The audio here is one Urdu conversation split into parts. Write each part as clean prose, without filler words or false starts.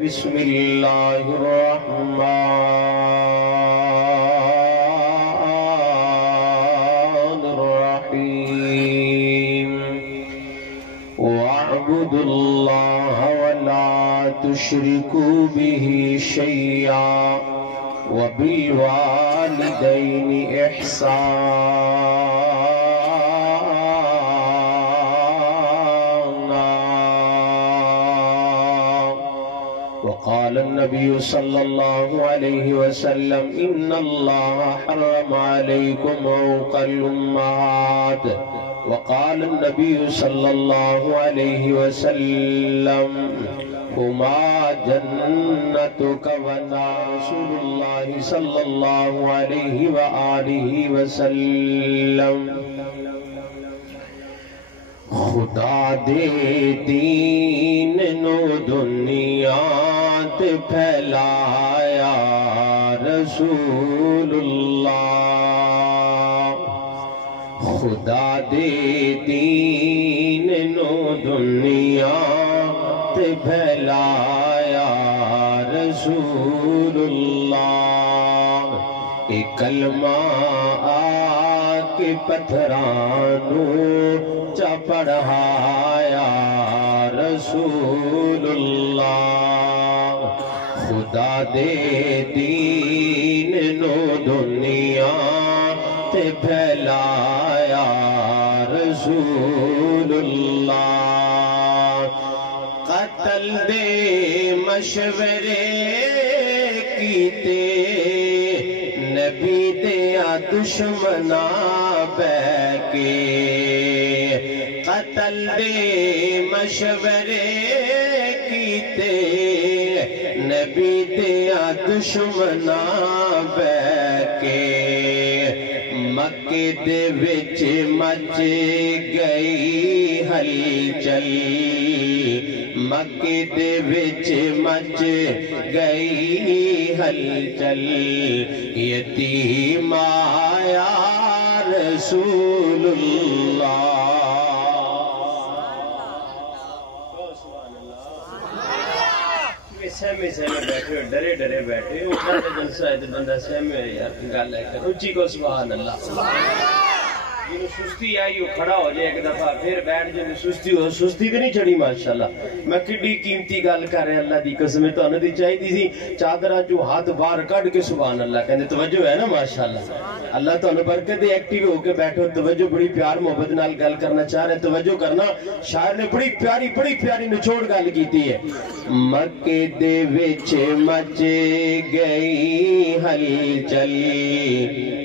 بسم اللہ الرحمن الرحیم وَاعْبُدُوا اللَّهَ وَلَا تُشْرِكُوا بِهِ شَيْئًا وَبِالْوَالِدَيْنِ وقال النبي صلى الله عليه وسلم إن الله حرم عليكم عقوق الأمهات وقال النبي صلى الله عليه وسلم هما جنتك ونار رسول الله صلى الله عليه وآله وسلم خدا دے دین نو دنیا تے پھیلایا رسول اللہ خدا دے دین نو دنیا تے پھیلایا رسول اللہ ایک کلمہ آکے پتھرانو چا پڑھایا رسول اللہ خدا دے دین نو دنیا تے پھیلایا رسول اللہ قتل دے مشورے کیتے نبی دیا دشمنا بے کے قتل دے مشورے کیتے نبی دیا دشمنا بے کے مکے دے وچ مچ گئی ہلچل مکے دے وچ مچ گئی ہلچل یتیم آیا رسول اللہ سہمے سہمے بیٹھے ہو ڈرے ڈرے بیٹھے ہو اوپر جلسہ ہے بندہ سہمے ہے یار گل ہے کر اچھی کو سبحان اللہ جنہوں سستی آئی وہ کھڑا ہو جائے ایک دفعہ پھر بیٹھ جنہوں سستی ہو سستی بھی نہیں چھڑی ماشاءاللہ میں کڈی قیمتی گل کر رہے اللہ دی قسم تو انہوں دی چاہی دی سی چادرہ جو ہاتھ باہر کٹ کے سبحان اللہ کہنے توجہ ہے نا ماشاءاللہ اللہ تو انہوں برکت دے ایکٹیو ہو کے بیٹھو توجہ بڑی پیار محبت نال گل کرنا چاہ رہے توجہ کرنا شاعر نے بڑی پیاری نچوڑ گل کیتی ہے مکے دے وچ مچ گئی ہلچل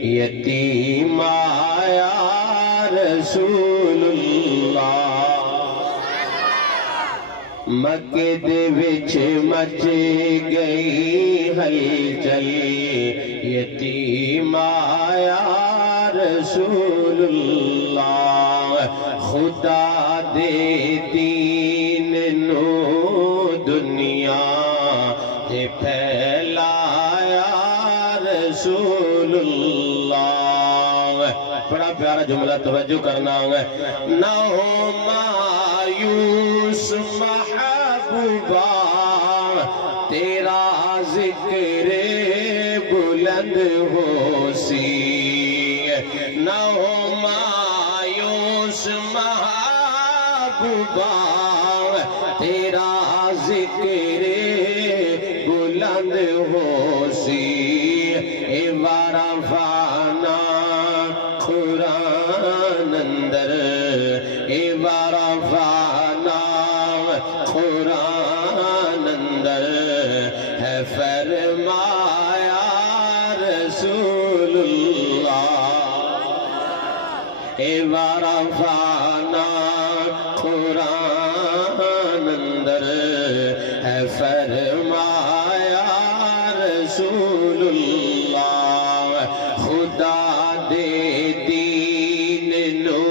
یتیم آیا رسول اللہ مکے دے وچ مچ گئی ہلچل یتیم آیا رسول اللہ خدا دے دین نو دنیا تے پھیلایا رسول اللہ بڑا پیارا جملہ توجہ کرنا ہے نہ ہو مایوس محبوبہ تیرا ذکر بلند ہو سی نہ ہو مایوس محبوبہ تیرا ذکر بلند ہو سی اے وارفانا قرآن اندر اے وارفانا قرآن اندر ہے فرمایا رسول اللہ اے وارفانا قرآن اندر ہے فرمایا رسول اللہ خدا دے دین نو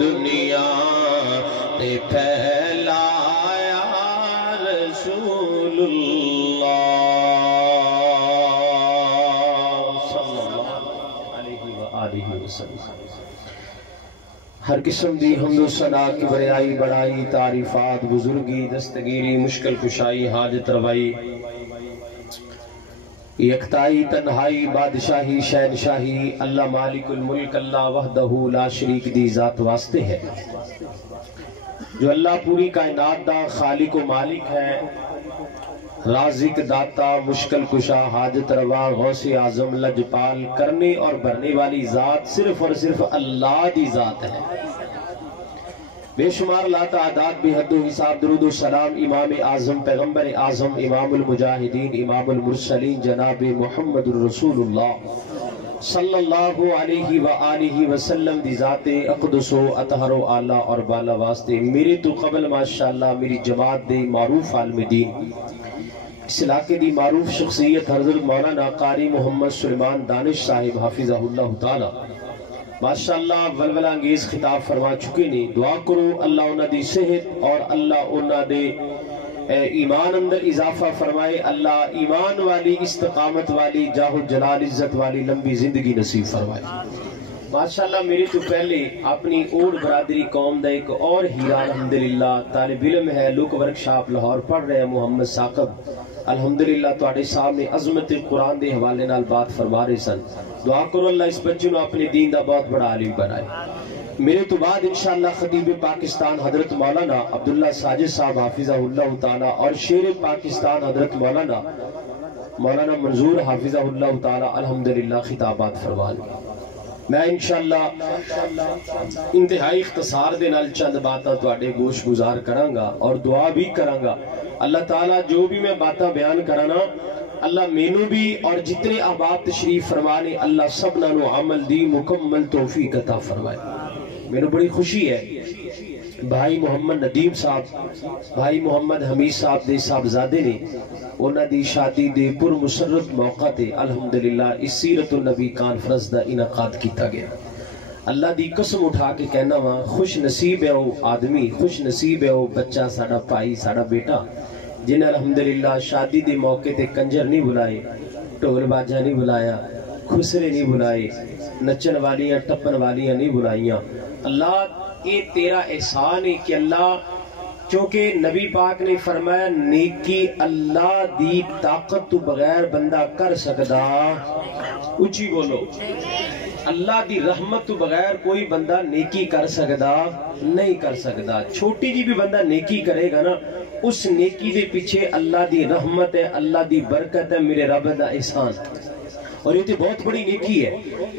دنیا تے پھیلایا رسول اللہ صلی اللہ علیہ وآلہ وسلم ہر قسم دی حمد و ثنا کبریائی بڑائی تعریفات بزرگی دستگیری مشکل کشائی حاجت روائی یکتائی تنہائی بادشاہی شہنشاہی اللہ مالک الملک اللہ وحدہ لا شریک دی ذات واسطے ہے، جو اللہ پوری کائنات دا خالق و مالک ہے، رازق داتا مشکل کشا حاجت روا غوث اعظم لجپال کرنے اور بھرنے والی ذات صرف اور صرف اللہ دی ذات ہے۔ بے شمار لا تعداد بے حد و حساب درود و سلام امام اعظم پیغمبر اعظم امام المجاہدین امام المرسلین جناب محمد الرسول اللہ صلی اللہ علیہ وآلہ وسلم دی ذات اقدس و اطہر و اعلیٰ اور بالا واسطے میرے تو قبل ماشاءاللہ میری جماعت دے معروف عالم دین اس علاقے دی معروف شخصیت حضرت مولانا قاری محمد سلیمان دانش صاحب حافظہ اللہ تعالی ماشاءاللہ ولولہ انگیز خطاب فرما چکے نے، دعا کرو اللہ انہاں دی صحت اور اللہ انہاں دے ایمان اندر اضافہ فرمائے، اللہ ایمان والی استقامت والی جاہ و جلال عزت والی لمبی زندگی نصیب فرمائے۔ ماشاءاللہ میرے تو پہلے اپنی اوڑ برادری قوم دا ایک اور ہیرا الحمدللہ طالب علم ہے، لوک ورکشاپ لاہور پڑھ رہے ہیں، محمد ثاقب الحمدللہ تواڈے سامنے عظمت قرآن دے حوالے نال بات فرما رہے سن، دعا کرو اللہ اس بچے نو اپنے دین دا بہت بڑا عالم بنائے۔ میرے تو بعد انشاءاللہ خطیب پاکستان حضرت مولانا عبداللہ ساجد صاحب حافظہ اللہ تعالی اور شیر پاکستان حضرت مولانا منظور حافظہ اللہ تعالی الحمدللہ خطابات فرما لیں۔ میں انشاءاللہ انتہائی اختصار دے نال چند باتاں تواڈے گوش گزار کرانگا اور دعا بھی کرانگا۔ اللہ تعالیٰ جو بھی میں باتاں بیان کرانا اللہ مینو بھی اور جتنے احباب تشریف فرمانے اللہ سب نانو عمل دی مکمل توفیق عطا فرمائے۔ مینو بڑی خوشی ہے بھائی محمد ندیم صاحب بھائی محمد حمید صاحب دے صاحبزادے نے انہاں دی شادی دے پر مسرت موقع تے الحمدللہ اس سیرت النبی کانفرنس دا انعقاد کیتا گیا۔ اللہ دی قسم اٹھا کے کہنا وا خوش نصیب ہے وہ آدمی، خوش نصیب ہے وہ بچہ، ساڑا بھائی ساڑا بیٹا جنہیں الحمدللہ شادی دے موقع تے کنجر نہیں بلائے، ٹول باجہ نہیں بلایا، خسرے نہیں بلائے، نچن والیاں ٹپن والیاں نہیں بلائیاں۔ اللہ یہ تیرا احسان ہے کہ اللہ چونکہ نبی پاک نے فرمایا نیکی اللہ دی طاقت تو بغیر بندہ کر سکدا، اچھی بولو، اللہ دی رحمت تو بغیر کوئی بندہ نیکی کر سکدا نہیں کر سکدا۔ چھوٹی جی بھی بندہ نیکی کرے گا نا اس نیکی دے پیچھے اللہ دی رحمت ہے، اللہ دی برکت ہے، میرے رب دا احسان، اور یہ تو بہت بڑی نیکی ہے۔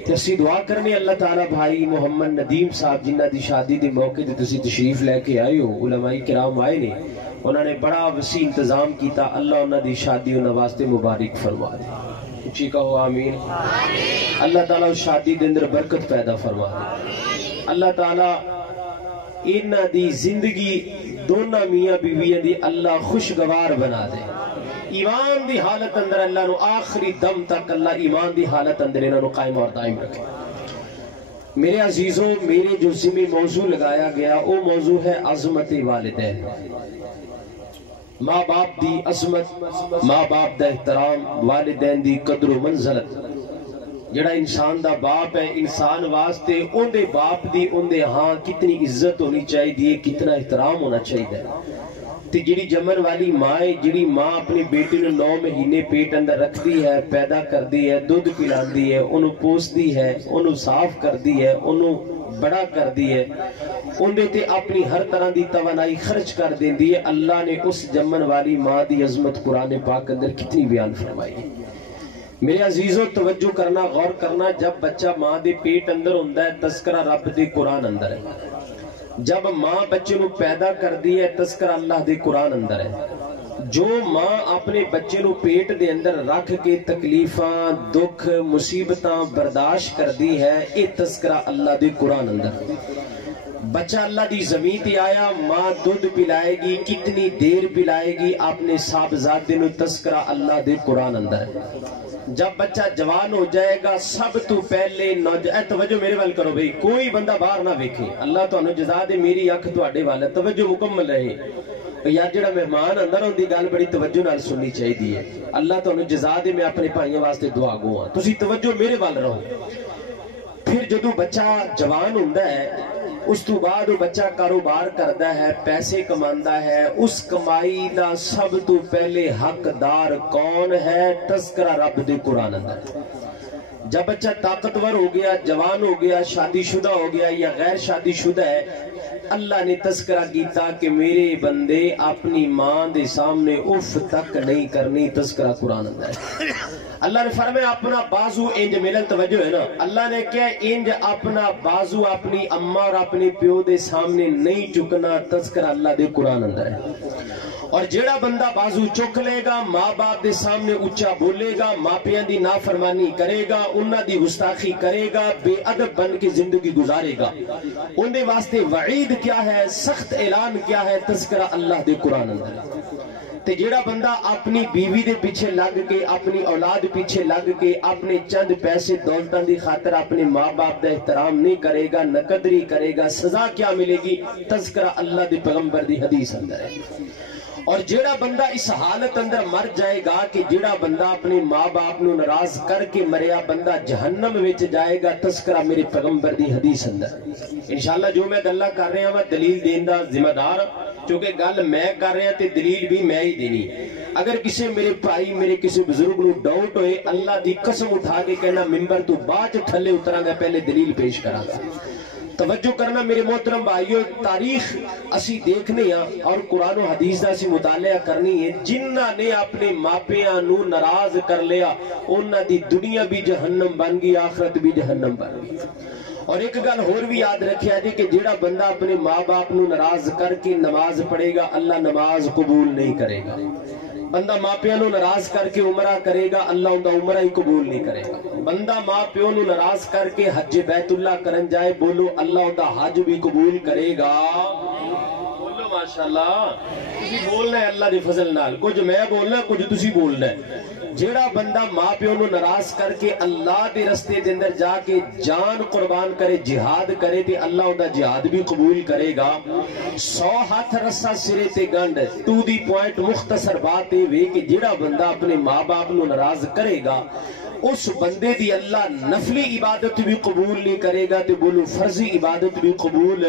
تو اسی دعا کرنے اللہ تعالیٰ بھائی محمد ندیم صاحب جنہ دی شادی دے موقع تے تسی تشریف لے کے آئے ہو، علماء کرام آئے نے، انہوں نے بڑا وسیع انتظام کیتا، اللہ انہوں دی شادی انہوں واسطے مبارک فرما دے، اچھی کہو آمین۔ اللہ تعالیٰ اس شادی دے اندر برکت پیدا فرما دے، اللہ تعالیٰ انہوں دی زندگی دونہ میاں بیویاں دی اللہ خوشگوار بنا دے، ایمان دی حالت اندر اللہ نو آخری دم تک اللہ ایمان دی حالت اندر انہوں قائم اور دائم رکھے۔ میرے عزیزوں میرے جو ذمہ موضوع لگایا گیا وہ موضوع ہے عظمت والدین، ماں باپ دی عظمت، ماں باپ دا احترام، والدین دی قدر و منزلت۔ جڑا انسان دا باپ ہے انسان واسطے ان دے باپ دی ان دے ہاں کتنی عزت ہونی چاہیے، کتنا احترام ہونا چاہیے۔ تے جڑی جمن والی ماں ہے، جڑی ماں اپنی بیٹی نے 9 مہینے پیٹ اندر رکھتی ہے، پیدا کردی ہے، دودھ پلاندی ہے، انہوں پوستی ہے، انہوں صاف کردی ہے، انہوں بڑا کردی ہے، انہیں تے اپنی ہر طرح دی توانائی خرچ کر دیندی ہے۔ اللہ نے اس جمن والی ماں دی عظمت قرآن پاک اندر کتنی بیان فرمائی۔ میرے عزیزوں توجہ کرنا، غور کرنا، جب بچہ ماں دے پیٹ اندر ہوندہ ہے تذکرہ رب دے قرآن اندر ہے، جب ماں بچے نو پیدا کر دی ہے تذکرہ اللہ دے قرآن اندر ہے۔ جو ماں اپنے بچے نو پیٹ دے اندر رکھ کے تکلیفاں دکھ مصیبتاں برداشت کر دی ہے، یہ تذکرہ اللہ دے قرآن اندر۔ بچہ اللہ دی زمین تے آیا، ماں دودھ پلائے گی، کتنی دیر پلائے گی، اپنے صاحبزادے نو تذکرہ اللہ دے قرآن اندر ہے۔ جب بچہ جوان ہو جائے گا سب تو پہلے توجہ میرے وال کرو بھئی، کوئی بندہ باہر نہ ویکھے، اللہ تو انہوں جزا دے، میری اکھ تو اڈے والا توجہ مکمل رہے۔ یا جڑا مہمان اندر ہوندی گل بڑی توجہ نال سننی چاہیے، اللہ تو انہوں جزا دے، میں اپنے بھائیوں واسطے دعا گو ہاں، تسی توجہ میرے وال رہو۔ پھر جدو بچہ جوان ہوندا ہے اس تو بعد وہ بچہ کاروبار کرتا ہے، پیسے کماندا ہے، اس کمائی دا سب تو پہلے حقدار کون ہے؟ تذکرہ رب دے قرآن اندر۔ جب بچہ طاقتور ہو گیا، جوان ہو گیا، شادی شدہ ہو گیا یا غیر شادی شدہ ہے، اللہ نے تذکرہ کیتا کہ میرے بندے اپنی ماں دے سامنے اف تک نہیں کرنی، تذکرہ قرآن اندر ہے۔ اللہ نے فرمایا اپنا بازو انج ملن، توجہ ہے نا، اللہ نے کیا انج اپنا بازو اپنی اماں اور اپنی پیو دے سامنے نہیں چکنا، تذکرہ اللہ دے قرآن اندر ہے۔ اور جیڑا بندہ بازو چک لے گا، ماں باپ دے سامنے اچھا بولے گا، ماں پیاں دی نافرمانی کرے گا، انہاں دی گستاخی کرے گا، بے ادب بن کے زندگی گزارے گا، ان دے واسطے وعید کیا ہے، سخت اعلان کیا ہے، تذکرہ اللہ دے قرآن اندر۔ تے جیڑا بندہ اپنی بیوی دے پیچھے لگ کے، اپنی اولاد پیچھے لگ کے، اپنے چند پیسے دولتاں دی خاطر اپنے ماں باپ دا احترام نہیں کرے گا، نہ قدری کرے گا، سزا کیا ملے گی؟ تذکرہ اللہ دے پیغمبر دی حدیث اندر ہے۔ اور جیڑا بندہ اس حالت اندر مر جائے گا کہ جیڑا بندہ اپنے ماں باپ نو ناراض کر کے مریا بندہ جہنم وچ جائے گا، تذکرہ میرے پیغمبر دی حدیث اندر۔ انشاءاللہ جو میں گلاں کر رہا ہوں دلیل دین دا ذمہ دار، چونکہ گل میں کر رہا تے دلیل بھی میں ہی دینی۔ اگر کسی میرے بھائی میرے کسی بزرگ نو ڈاؤٹ ہوئے، اللہ دی قسم اٹھا کے کہنا ممبر تو بعد تھلے اتراں گا، پہلے دلیل پیش کراں گا۔ توجہ کرنا میرے محترم بھائیو، تاریخ اسی دیکھنے ہیں اور قرآن و حدیث دا اسی مطالعہ کرنی ہے۔ جنہ نے اپنے ماپیاں نو ناراض کر لیا، انہ دی دنیا بھی جہنم بن گئی، آخرت بھی جہنم بن گئی۔ اور ایک گل اور بھی یاد رکھیا جی کہ جیڑا بندہ اپنے ماں باپ نو ناراض کر کے نماز پڑھے گا، اللہ نماز قبول نہیں کرے گا۔ بندہ ماں پیو نو ناراض کر کے عمرہ کرے گا، اللہ ان دا عمرہ ہی قبول نہیں کرے گا۔ بندہ ماں پیو نو ناراض کر کے حج بیت اللہ کرن جائے، بولو اللہ ان دا حج بھی قبول کرے گا۔ بولو ماشاءاللہ، تسی بولنا ہے اللہ دے فضل نال، کچھ میں بولنا ہے کچھ تسی بولنا ہے۔ جیڑا بندہ ماں پیو نو ناراض کر کے اللہ دے رستے دے اندر جا کے جان قربان کرے، جہاد کرے تے اللہ ان دا جہاد بھی قبول کرے گا۔ 100 ہاتھ رسا سرے تے گنڈ، ٹو دی پوائنٹ مختصر بات ہے کہ جیڑا بندہ اپنے ماں باپ نو ناراض کرے گا، اس بندے دی اللہ نفلی عبادت بھی قبول نہیں کرے گا، تے بولو فرضی عبادت بھی قبول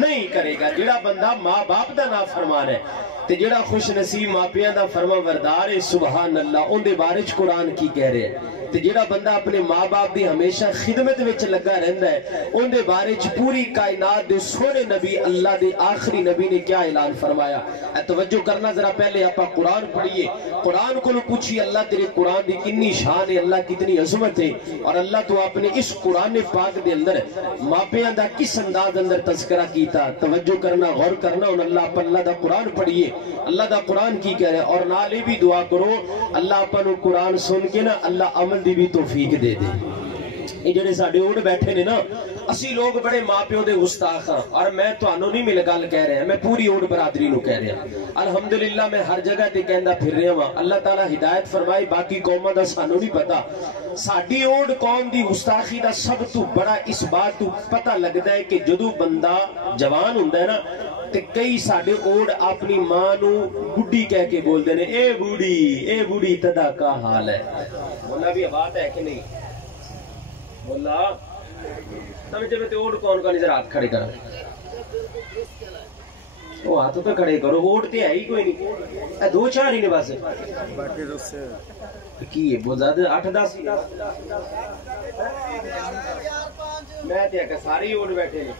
نہیں کرے گا۔ جیڑا بندہ ماں باپ دا نافرمان ہے تے جیڑا خوش نصیب ماپیاں دا فرما بردار ہے، سبحان اللہ، ان دے بارے چ قرآن کی کہہ رہے ہیں۔ تے جیڑا بندہ اپنے ماں باپ دی ہمیشہ خدمت وچ لگا رہندا ہے، ان دے بارے چ پوری کائنات دے سونے نبی اللہ دے آخری نبی نے کیا اعلان فرمایا؟ اے توجہ کرنا ذرا، پہلے آپا قرآن پڑھیے، قرآن کو پوچھیے اللہ تیرے قرآن دی کنی شان ہے، اللہ کتنی عظمت ہے، اور اللہ تو اپنے اس قرآن پاک دے اندر ماپیاں دا کس انداز اندر تذکرہ کیتا۔ توجہ کرنا، غور کرنا، ان اللہ دا قرآن پڑھیے، اللہ دا قرآن کی کہہ رہے، اور نالے بھی دعا کرو اللہ اپنو قرآن سن کے نا اللہ عمل دی بھی توفیق دے دے۔ یہ جڑے ساڈے اوڑ بیٹھے نے نا، اسی لوگ بڑے ماں پیو دے گستاخ ہاں، اور میں تانوں نہیں مل گل کہہ رہا، میں پوری اوڑ برادری نو کہہ رہا۔ الحمدللہ میں ہر جگہ تے کہندا پھر رہا ہاں، اللہ تعالی ہدایت فرمائے، باقی قوماں دا سانوں نہیں پتا۔ ساڈی اوڑ قوم دی گستاخی دا سب تو بڑا اس بات تو پتہ لگدا ہے کہ جدوں بندہ جوان ہوندا ہے نا، تے کئی ساڈے اوڑ اپنی ماں نو بڈھی کہہ کے بول دے نے، اے بوڑھی تدا کا حال ہے۔ مولا بھی بات ہے کہ نہیں؟ مولا سمجھے میں تے اوڑ کون کون ادھر ہاتھ کھڑے کرا، وہ ہاتھ تو کھڑے کرو، اوڑ تے ہے ہی کوئی نہیں، اے 2-4 ہی نے بس، کی ہے بہت زیادہ 8-10 میں تے کہ ساری اوڑ بیٹھے نے۔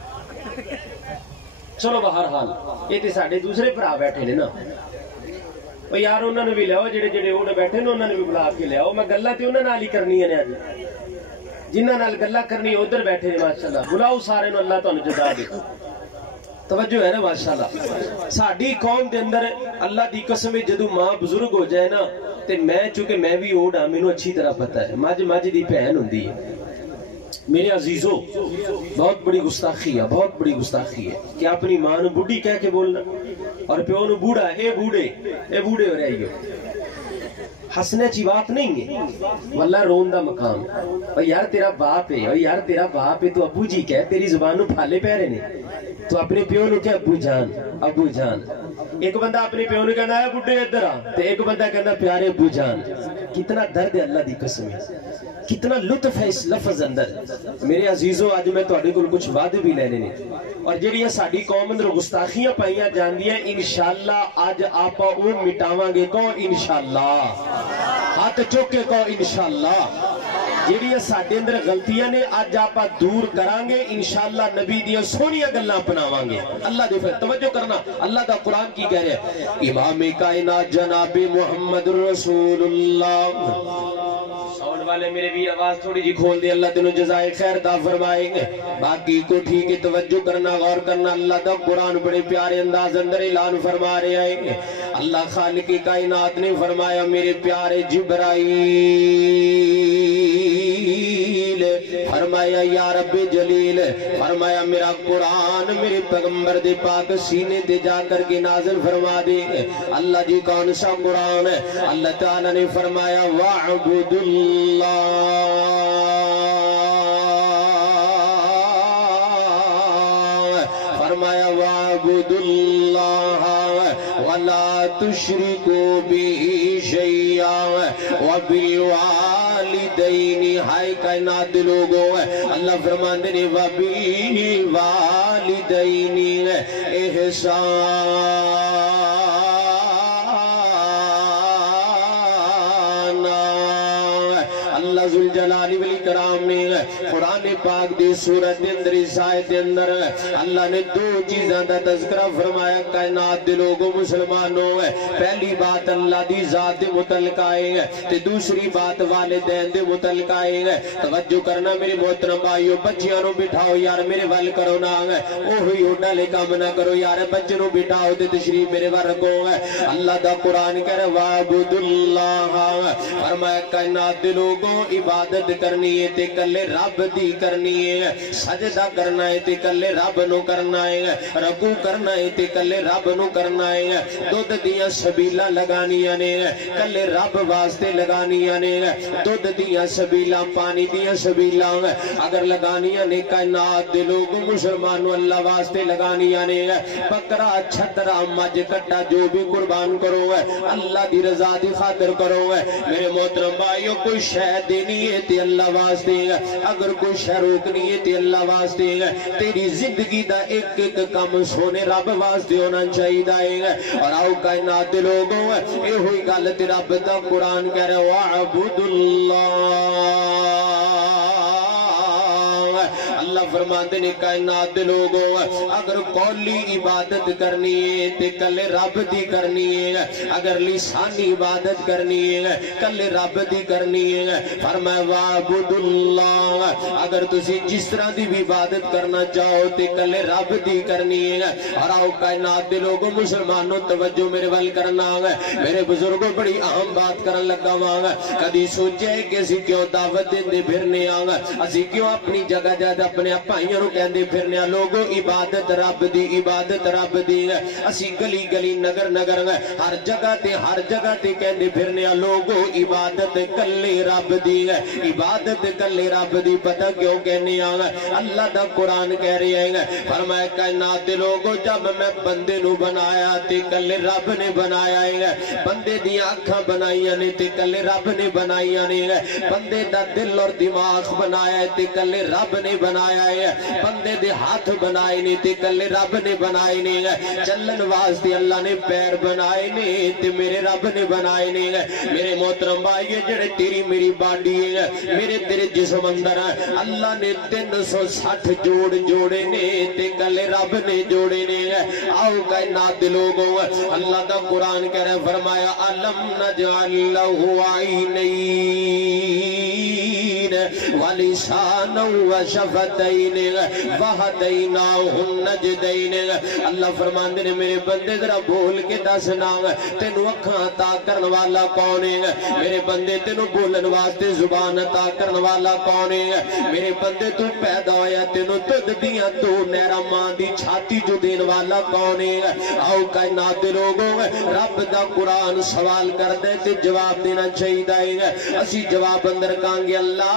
چلو بہرحال یہ تے ساڈے دوسرے بھرا بیٹھے نے نا، او یار انہاں نوں بھی لیاؤ، جڑے اوڑ بیٹھے نے انہاں نوں بھی بلا کے لیاؤ، میں گلاں تے انہاں نال ہی کرنی نے، اج جنہاں نال گلاں کرنی ادھر بیٹھے نے، ماشاءاللہ بلاؤ سارے نوں، اللہ تانوں جزا دے۔ توجہ ہے نا ماشاءاللہ۔ ساڈی قوم دے اندر اللہ دی قسم جدوں ماں بزرگ ہو جائے نا، تے میں چونکہ میں بھی اوڑ ہاں، مینوں اچھی طرح پتہ ہے، مجھ دی بہن ہوندی ہے۔ میرے عزیزوں، بہت بڑی گستاخی ہے، بہت بڑی گستاخی ہے کہ اپنی ماں نو بڈھی کہہ کے بولنا، اور پیو نو بوڑھا، اے بوڑھے ہو رہی ہو۔ ہسنے چی بات نہیں ہے، واللہ رون دا مقام ہے۔ اور یار تیرا باپ ہے، اور یار تیرا باپ ہے تو ابو جی کہہ، تیری زبان نو پھالے پیرے نے، تو اپنے پیو نو کہہ ابو جان۔ ایک بندہ اپنے پیو نو کہنا ہے بڈھے ادھر آ، تے ایک بندہ کہنا پیارے ابو جان۔ کتنا درد ہے اللہ دی قسم ہے۔ کتنا لطف ہے اس لفظ اندر. میرے عزیزو آج میں تواڈے کول کچھ وعدے بھی لینے نے اور جڑیاں ساڈی قوم اندر گستاخیاں پائیاں جاندیاں انشاءاللہ اج آپا او مٹاواں گے. کو انشاءاللہ ہاتھ چوک کے کو انشاءاللہ. جڑیاں ساڈے اندر غلطیاں نے اج آپا دور کران گے انشاءاللہ. نبی دیاں سونیاں گلاں اپناواں گے. اللہ دے پھر توجہ کرنا اللہ دا قرآن کی کہہ رہے ہیں امام کائنات جناب محمد رسول اللہ. ساؤنڈ والے میرے بھی آواز تھوڑی جی کھول دے. اللہ تینوں جزائے خیر دا فرمائیں گے. باقی کو ٹھیک ہے توجہ کرنا غور کرنا. اللہ دا قرآن بڑے پیارے انداز اندر اعلان فرما رہے ہیں. اللہ خالق کائنات نے فرمایا میرے پیارے جبرائیل فرمایا یا رب جلیل فرمایا میرا قرآن میرے پیغمبر دے پاک سینے دے جا کر کے نازل فرما دے. اللہ جی کون سا قرآن ہے؟ اللہ تعالیٰ نے فرمایا وَعْبُدُ اللَّهَ فرمایا وَعْبُدُ اللَّهَ وَلَا تُشْرِكُوا بِهِ شَيْئًا وَبِالْوَالِدَيْنِ ہائے کائنات لوگوں اللہ فرماندے نے وَبِالْوَالِدَيْنِ احسانا. اللہ ذوالجلال والاکرام نے قرآن پاک دی سورت اندر اس آیت اندر اللہ نے دو چیزاں دا تذکرہ فرمایا کائنات دے لوگوں مسلمانوں. پہلی بات اللہ دی ذات دے متعلق آئے تے دوسری بات والدین دے متعلق آئے. توجہ کرنا میرے محترم بھائیو. بچیاں نو بٹھاؤ یار میرے ول کرو نا اوہی اوڈا لے کام نہ کرو یار. بچے نو بٹھاؤ تے تشریف میرے ور رکھو. اللہ دا قرآن کہہ رہا وَعْبُدُ اللَّهَ فرمایا کائنات دے لوگوں عبادت کرنی ہے تے کلے رب دی کرنی ہے. سجدہ کرنا ہے تے کلے رب نو کرنا ہے. رکوع کرنا ہے تے کلے رب نو کرنا ہے. دودھ دیاں سبیلاں لگانیاں نے کلے رب واسطے لگانیاں نے. دودھ دیاں سبیلاں پانی دیاں سبیلاں اگر لگانیاں نے کائنات دے لوگ مسلمانوں اللہ واسطے لگانیاں نے. بکرا چھترا مجھ کٹا جو بھی قربان کرو اللہ دی رضا دی خاطر کرو. میرے محترم بھائیو کوئی شے دینی ہے تے اللہ واسطے اگر کوئی شے روکنی ہے تے اللہ واسطے. تیری زندگی دا ایک ایک کام سونے رب واسطے ہونا چاہیے. اور آؤ کائنات دے لوگوں اے ہوئی گل تے رب دا قرآن کہہ رہا وَعْبُدُ اللَّهَ. اللہ فرماتے نے کائنات دے لوگوں اگر قولی عبادت کرنی ہے تے کلے رب دی کرنی ہے. اگر لسانی عبادت کرنی ہے کلے رب دی کرنی ہے. فرمایا وَعْبُدُ اللَّهَ اگر تسی جس طرح دی بھی عبادت کرنا چاہو تے کلے رب دی کرنی ہے. اور آؤ کائنات دے لوگوں مسلمانوں توجہ میرے ول کرنا میرے بزرگوں بڑی اہم بات کرن لگا وہاں. کدی سوچے کہ اسی کیوں دعوت دے پھرنے آنگا اسی کیوں اپنی جگہ جگہ اپنے پائیوں نو کہندے پھرنے لوگوں عبادت رب دی عبادت رب دی. اسی گلی گلی نگر نگر ہر جگہ تے کہندے پھرنے لوگوں عبادت کلے رب دی عبادت کلے رب دی. پتہ کیوں کہنے آنگا اللہ دا قرآن کہہ رہے ہیں فرمایا کائنات دے لوگوں جب میں بندے نو بنایا تے کلے رب نے بنایا ہے. بندے دیاں اکھاں بنائیاں نے تے کلے رب نے بنائیاں نے. بندے دا دل اور دماغ بنایا تے کلے رب نے بنایا ہے. بندے دے ہاتھ بنائے نے تے کلے رب نے بنائے نے. چلن واسطے اللہ نے پیر بنائے نے تے میرے رب نے بنائے نے. میرے محترم بھائی جڑے تیری میری باڈی ہے میرے تیرے جسم اندر اللہ نے 360 جوڑ جوڑے نے تے کلے رب نے جوڑے نے. آؤ کائنات دے لوگوں اللہ دا قرآن کہہ رہا فرمایا الم نجعل لہ عینین ولسانا وشفتین وہدیناہ النجدین. اللہ فرماندے نے میرے بندے ذرا بول کے دسنا تینوں اکھاں عطا کرن والا کون ہے. میرے بندے تینوں بولن واسطے زبان عطا کرن والا کون ہے. میرے بندے تو پیدا ہویا تینوں دودھ دیاں دو نہراں ماں دی چھاتی جو دین والا کون ہے. آؤ کائنات دے لوگوں رب دا قرآن سوال کر دے تے جواب دینا چاہیے. اسی جواب اندر کہاں گے اللہ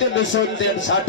360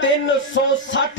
360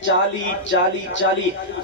40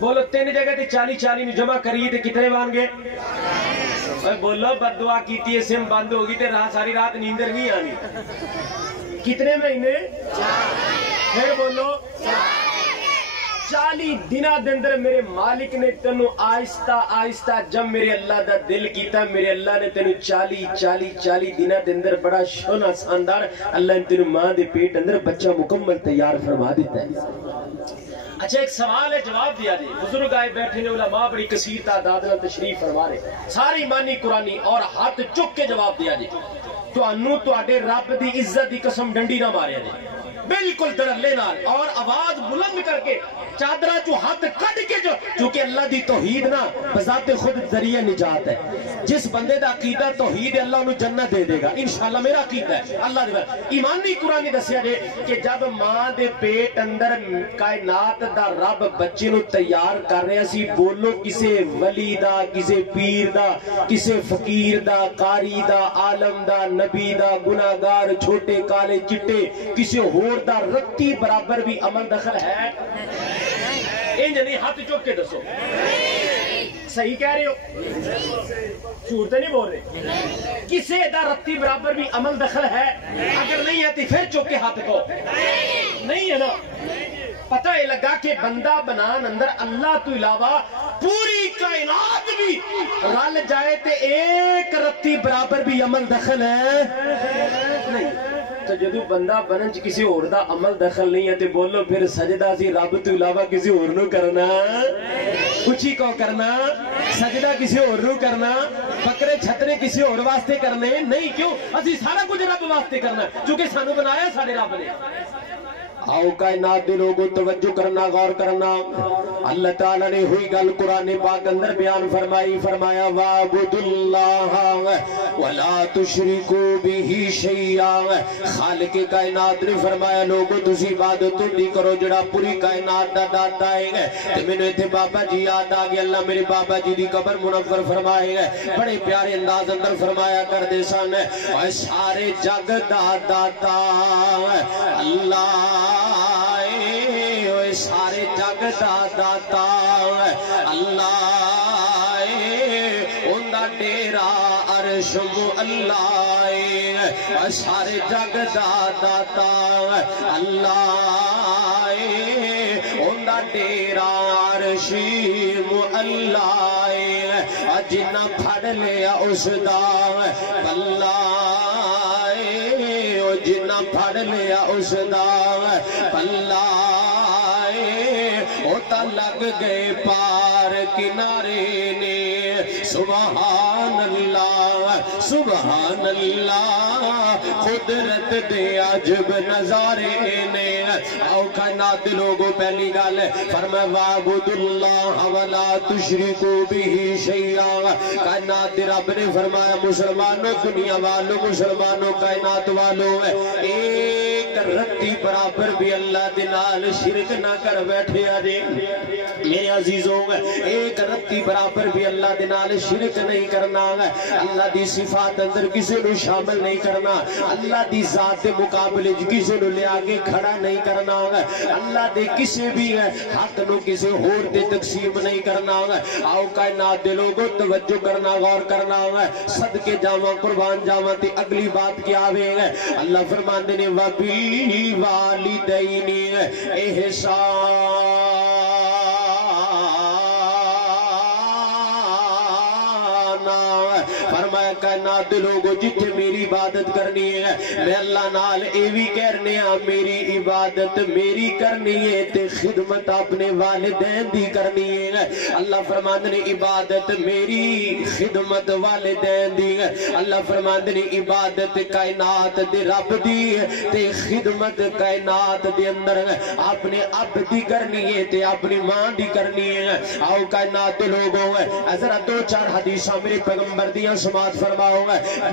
بولو 3 جگہ تے 40 میں جمع کریے تے کتنے بن گئے؟ بولو بد دعا کیتی ہے سم بند ہوگی تے ساری رات نیندر نہیں آنی. کتنے مہینے؟ پھر بولو 40 دنہ دے اندر میرے مالک نے تینو آہستہ آہستہ جب میرے اللہ دا دل کیتا میرے اللہ نے تینو 40 دنہ دے اندر بڑا شونا ساندار اللہ نے تینو ماں دے پیٹ اندر بچہ مکمل تیار فرما دیتا ہے. اچھا ایک سوال ہے جواب دیا جی. بزرگ آئے بیٹھے نے علماء بڑی کثیر تعداد میں تشریف فرما رہے ساری ایمانی قرآنی اور ہاتھ چک کے جواب دیا جی. تو انو تو آٹے رب دی عزت دی قسم ڈنڈی نہ مارے جی بالکل درلے نال اور آواز بلند کر کے چادرہ جو ہاتھ کٹ کے جو چونکہ اللہ دی توحید نا بذات خود ذریعہ نجات ہے. جس بندے دا عقیدہ توحید اللہ انہوں جنت دے دے گا انشاءاللہ. میرا عقیدہ ہے اللہ دے ایمانی قرآن دسیا جے کہ جب ماں دے پیٹ اندر کائنات دا رب بچے نو تیار کر رہے سی بولو کسے ولی دا کسے پیر دا کسے فقیر دا قاری دا عالم دا نبی دا گناہگار چھوٹے کالے چٹے کسے ہور دا رتی برابر بھی عمل دخل ہے؟ انج نہیں ہاتھ چوک کے دسو صحیح کہہ رہے ہو جھوٹ تو نہیں بول رہے. کسے دا رتی برابر بھی عمل دخل ہے؟ اگر نہیں ہے تو پھر چوک کے ہاتھ کو نہیں ہے نا. پتہ یہ لگا کہ بندہ بنان اندر اللہ تو علاوہ پوری کائنات بھی رل جائے تے ایک رتی برابر بھی عمل دخل ہے نہیں. تو جدو بندہ بننچ کسی اور دا عمل دخل نہیں ہے تے بولو پھر سجدہ سی رب تو علاوہ کسی اور نو کرنا کچھی کو کرنا سجدہ کسی اور نو کرنا بکرے چھترے کسی اور واسطے کرنے نہیں. کیوں اسی سارا کچھ رب واسطے کرنا چونکہ سانو بنایا سارے رب نے. آؤ کائنات دے لوگوں توجہ کرنا غور کرنا. اللہ تعالیٰ نے ہوئی گل قرآن پاک اندر بیان فرمائی فرمایا وَعْبُدُ اللَّهَ وَلَا تُشْرِكُوا بِهِ شَيْئًا. خالق کائنات نے فرمایا لوگوں تسی عبادت نہیں کرو جڑا پوری کائنات دا داتا ہے. تے میں نے بابا جی یاد آ گیا اللہ میرے بابا جی دی قبر منور فرمائے گئے بڑے پیارے انداز اندر فرمایا کر دے سن اے سارے جگ دا داتا اللہ سارے جگ دا داتا اللہ ان دا ڈیرا عرش اللہ سارے جگ دا داتا اللہ ان دا ڈیرا عرش اللہ جنہ پھڑ لیا اس دا بلہ جنہ پھڑ لیا اس دا بلہ ہوتا لگ گئے پار کنارے نے سبحان اللہ قدرت دے عجب نظارے نے. آؤ کائنات لوگوں پہلی گل فرمایا وَعْبُدُ اللَّهَ وَلَا تُشْرِكُوا بِهِ شَيْئًا. کائنات رب نے فرمایا مسلمانوں دنیا والوں مسلمانوں کائنات والوں ایک رتی برابر بھی اللہ دے نال شرک نہ کر بیٹھے آجے میرے عزیزوں ایک رتی برابر بھی اللہ دے نال شرک نہیں کرنا اللہ دی صفات اندر کسی نو شامل نہیں کرنا اللہ دی ذات دے مقابلے کسی نو لے آگے کھڑا نہیں کرنا اللہ دے کسی بھی حق نو کسی ہور دے تقسیم نہیں کرنا. آؤ کائنات دے لوگوں توجہ کرنا غور کرنا صدقے جاواں قربان جاواں تے اگلی بات کیا آوے اللہ فرماندے نے وَبِالْوَالِدَيْنِ احسان فرمایا کائنات لوگوں جتھے میری عبادت کرنی ہے میں اللہ نال اے بھی کہنے ہاں میری عبادت میری کرنی ہے تے خدمت اپنے والدین دی کرنی ہے. اللہ فرماندے نے عبادت میری خدمت والدین دی ہے. اللہ فرماندے نے عبادت کائنات دے رب دی تے خدمت کائنات دے اندر اپنے اب دی کرنی ہے تے اپنی ماں دی کرنی ہے. آؤ کائنات لوگوں ذرا 2-4 حدیثاں میرے پیغمبر دیاں سماعت فرماؤ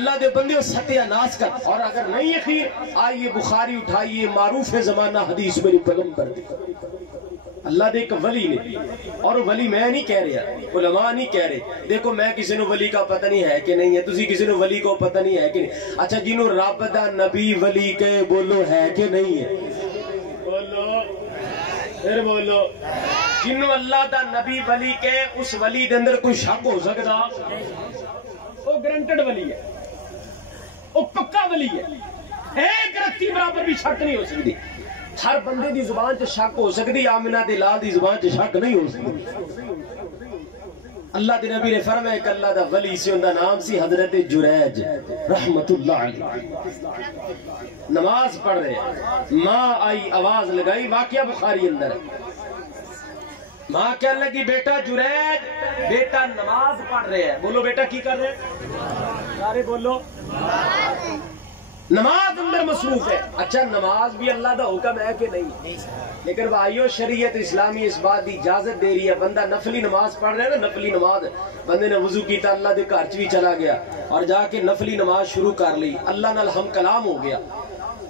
اللہ دے بندے ستیہ ناس کر. اور اگر نہیں یقین آئیے بخاری اٹھائیے معروف زمانہ حدیث میری پیغمبر دی. اللہ دے ایک ولی نے, اور ولی میں نہیں کہہ رہا, علماء نہیں کہہ رہے. دیکھو میں کسی نے ولی کا پتہ نہیں ہے کہ نہیں ہے, تسی کسی نے ولی کو پتہ نہیں ہے کہ نہیں. اچھا جنہوں رب دا نبی ولی کہے بولو ہے کہ نہیں ہے, بولو پھر بولو. جنہوں اللہ دا نبی ولی کہے اس ولی دے اندر کوئی شک ہو سکتا؟ وہ گرنٹڈ ولی ہے, وہ پکا ولی ہے, ایک رتی برابر بھی شک نہیں ہو سکتی. ہر بندے دی زبان چ شک ہو سکتی, آمنہ دے لال دی زبان چ شک نہیں ہو سکتی. اللہ دے نبی نے فرمایا کہ اللہ دا ولی سی, ان دا نام سی حضرت جریج رحمت اللہ علیہ. نماز پڑھ رہے, ماں آئی آواز لگائی, واقعہ بخاری اندر. ماں کہنے لگی بیٹا جریج, بیٹا نماز پڑھ رہے ہیں. بولو بیٹا کی کر رہے ہیں, سارے بولو نماز اندر مصروف ہے. اچھا نماز بھی اللہ دا حکم ہے کہ نہیں؟ لیکن بھائیو شریعت اسلامی اس بات دی اجازت دے رہی ہے, بندہ نفلی نماز پڑھ رہا ہے نا, نفلی نماز بندے نے وضو کیتا, اللہ دے گھر چ بھی چلا گیا اور جا کے نفلی نماز شروع کر لی, اللہ نال ہم کلام ہو گیا.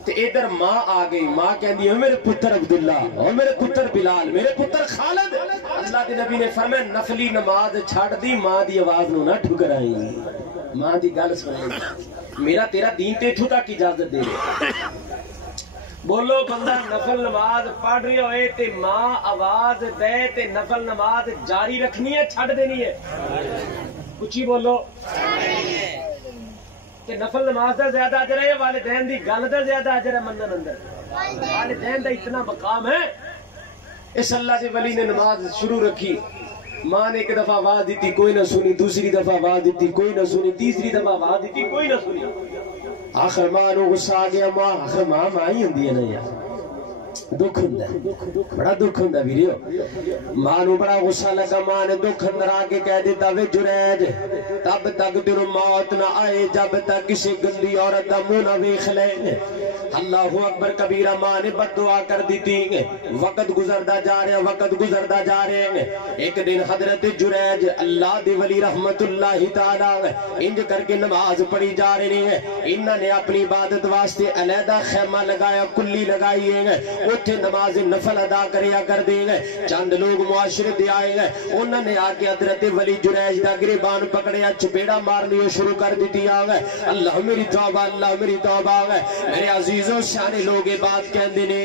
تے ادھر ماں آ گئی, ماں کہندی ہے میرے پتر عبداللہ, او میرے پتر بلال, میرے پتر خالد. اللہ دے نبی نے فرمایا نفلی نماز چھڑ دی, ماں دی آواز نو نہ ٹھکرائی, ماں دی گل سن. میرا تیرا دین تے اتھوں تک اجازت دے رہے. بولو بندہ نفل نماز پڑھ رہی ہوئے تے ماں آواز دے تے نفل نماز جاری رکھنی ہے چھڑ دینی ہے؟ کچھ بولو. کہ نفل نماز دا زیادہ اجر ہے, والدین دی گل دا زیادہ اجر ہے منن اندر؟ والدین دا اتنا مقام ہے. اس اللہ دے ولی نے نماز شروع رکھی, ماں نے ایک دفعہ آواز دیتی کوئی نہ سنی, دوسری دفعہ آواز دیتی کوئی نہ سنی, تیسری دفعہ آواز دیتی کوئی نہ سنی. آخر ماں نو غصہ آ گیا, ماں آخر ماں ہی ہوندی ہے نا یار, دکھ ہوندا ہے, بڑا دکھ ہوندا ویریو. ماں نو بڑا غصہ لگا, ماں نے دکھ اندر آ کے کہہ دیتا وے جریج تب تک تیرو موت نہ آئے جب تک کسی گندی عورت دا منہ نہ ویکھ لے. اللہ اکبر کبیرہ. ماں نے بد دعا کر دی تھی, وقت گزردا جا رہے ہیں, وقت گزردا جا رہے ہیں. ایک دن حضرت جریج اللہ دی ولی رحمت اللہ تعالی انج کر کے نماز پڑھی جا رہے ہیں. انہوں نے اپنی عبادت واسطے علیحدہ خیمہ لگایا, کلی لگائی ہے, اتھے نماز نفل ادا کریا کر دیں گے. چند لوگ معاشرے دے آئے گئے, انہوں نے آ کے حضرت ولی جریج دا گریبان پکڑیا, چپیڑا مارنی شروع کر دیتی آگئے. اللہ میری توبہ, اللہ میری توبہ آگئے. میرے عزیزوں سیانے لوگ بات کہندے نے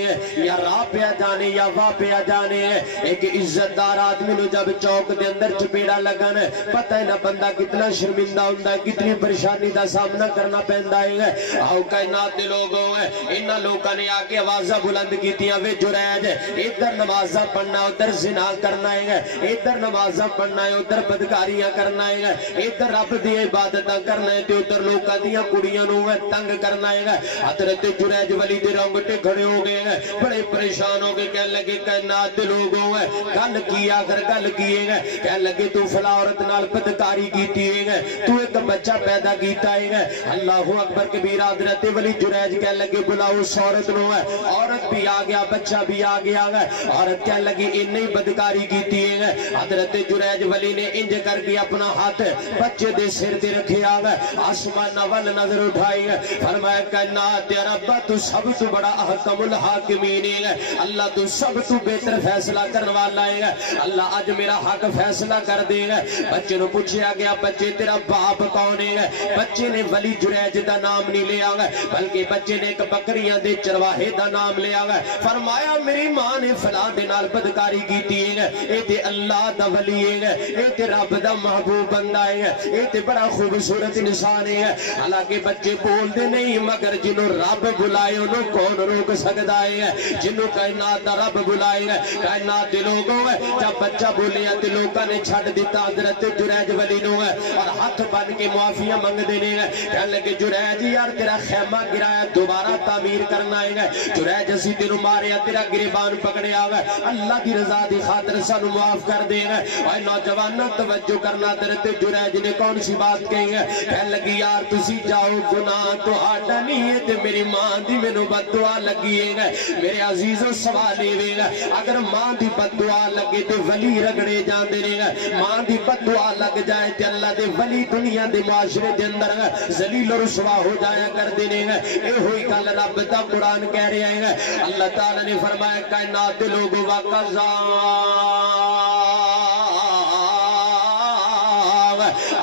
یا راہ پہ جانے یا واہ پہ جانے. ایک عزت دار آدمی نو جب چوک دے اندر چپیڑا لگن پتہ ہے نا بندہ کتنا شرمندہ ہوندا ہے, کتنی پریشانی دا سامنا کرنا پیندا ہے. آؤ کائنات دے لوگوں انہاں لوکاں نے آ کے آوازاں بلند کیتیاں وے جریج ادھر نمازاں پڑھنا ادھر زنا کرنا ہے, ادھر نمازاں پڑھنا ہے ادھر بدکاریاں کرنا ہے, ادھر رب دی عبادتاں کرنا ہے تے ادھر لوکاں دیاں کڑیاں نو تنگ کرنا ہے. حضرت جریج ولی دے رونگٹے کھڑے ہو گئے, بڑے پریشان ہو گئے, کہنے لگے کائنات دے لوگوں گل کی آخر گل کی ہے, کہنے لگے تو فلاں عورت نال بدکاری کیتی ہے, تو ایک بچہ پیدا کیتا ہے. اللہ اکبر کبیرہ. حضرت ولی جریج کہنے لگے بلاؤ اس عورت نو, عورت بھی آ گیا بچہ بھی آ گیا. عورت کہنے لگی انہیں بدکاری کیتی ہے. حضرت جریج ولی نے انج کر کے اپنا ہاتھ بچے دے سر تے رکھے آگئے, آسمان نوال نظر اٹھائی, فرمایا کائنات یا رب تو سب تو بڑا احکم الحاکمین ہے, اللہ تو سب تو بہتر فیصلہ کرنے والا ہے, اللہ آج میرا حق فیصلہ کر دے گا. بچے نو پوچھا گیا بچے تیرا باپ کون ہے؟ بچے نے ولی جریج دا نام نہیں لیا گئے بلکہ بچے نے ایک بکریاں دے چرواہے دا نام لیا گئے. فرمایا میری ماں نے فلاں دے نال بدکاری کیتی ہے, اے تے اللہ دا ولی ہے, اے تے رب دا محبوب بندہ ہے, اے تے بڑا خوبصورت انسان ہے. حالانکہ بچے بول دے نہیں مگر جنہوں رب بلائے انہوں کون روک سکتا ہے, جنہوں کائنات دا رب بلائے کائنات دے لوگوں جب بچہ بولے تے لوگوں نے چھڑ دیتا حضرت جریج ولی نو اور ہاتھ بن کے معافیاں منگ دینے. کہنے لگے جریج یار تیرا خیمہ گرایا دوبارہ تعمیر کرنا ہے, جریج اسی تینوں ماریا تیرا گریبان پکڑے آگا, اللہ کی رضا دی خاطر سانو معاف کر دے گا. اور نوجوانوں توجہ کرنا, حضرت جریج نے کون سی بات کہی ہے؟ کہنے لگی یار تسی جاؤ گناہ تو آٹا نہیں ہے تے میری ماں ماں دی مینوں بد دعا لگی ہے میرے عزیزو سوال یہ اگر ماں دی بد دعا لگے تے ولی رگڑے جاندے نے ماں دی بد دعا لگ جائے تے اللہ دے ولی دنیا دے معاشرے دے اندر ذلیل و رسوا ہو جایا کردے نے اے ہوئی گل رب دا قرآن کہہ رہا ہے اللہ تعالی نے فرمایا کائنات دے لوگوں وقضا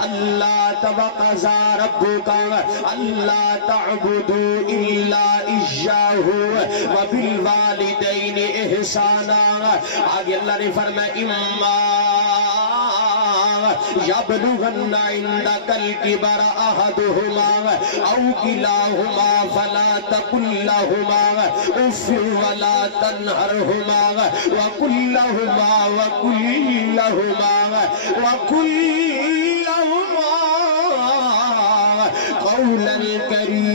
اللہ وقضا ربک اللہ تعبدوا الا اياه وبالوالدین احسانا آگے اللہ نے فرمایا اما يبلغن عندك الكبر أحدهما أو كلاهما فلا تقل لهما أف ولا تنهرهما وقل لهما قولا كريما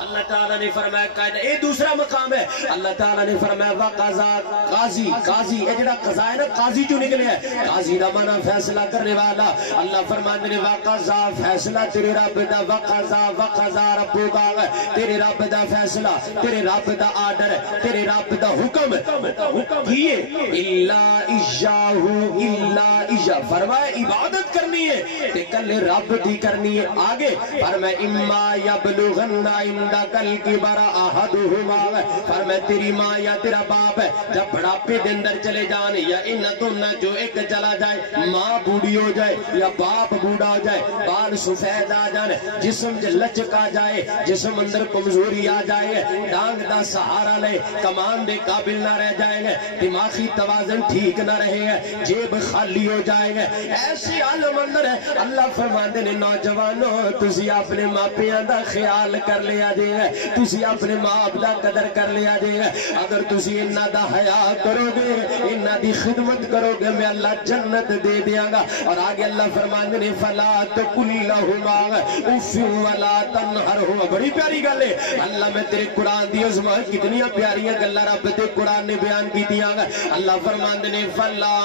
اللہ تعالیٰ نے فرمایا قائد اے دوسرا مقام ہے اللہ تعالیٰ نے فرمایا وقضا قاضی اے جڑا قضا ہے نا قاضی جو نکلے ہے قاضی دا معنی فیصلہ کرنے والا اللہ فرماتے نے وقضا فیصلہ تیرے رب دا وقضا ربک تیرے رب دا فیصلہ تیرے رب دا آرڈر تیرے رب دا حکم کیے الا ایہ فرمایا عبادت کرنی ہے تے کل رب دی کرنی ہے آگے فرمایا اما یبلغن عندک الکبر احدہما فرمایا تیری ماں یا تیرا باپ ہے جب بڑھاپے دے اندر چلے جان یا ان دونوں جو ایک چلا جائے ماں بوڑھی ہو جائے یا باپ بوڑھا ہو جائے بال سفید آ جائے جسم لچک آ جائے جسم اندر کمزوری آ جائے ڈانگ دا سہارا لے کمان دے قابل نہ رہ جائیں گے دماغی توازن ٹھیک نہ رہے گا جیب خالی ہو جائے گا ایسی عالم اندر ہے اللہ فرماندے نے نوجوانوں تسی اپنے ماں پیاں دا خیال کر لیا جے تسی اپنے ماں باپ دا قدر کر لیا جے اگر تسی انہاں دا حیا کرو گے انہاں دی خدمت کرو گے میں اللہ جنت دے دیاں گا اور آگے اللہ فرماندے نے فلا تقل لهما اف ولا تنهرهما بڑی پیاری گل ہے اللہ میں تیرے قرآن دی عظمت کتنی پیاریاں گلاں رب دے قرآن نے بیان کیتیاں اللہ فرماندے نے فلا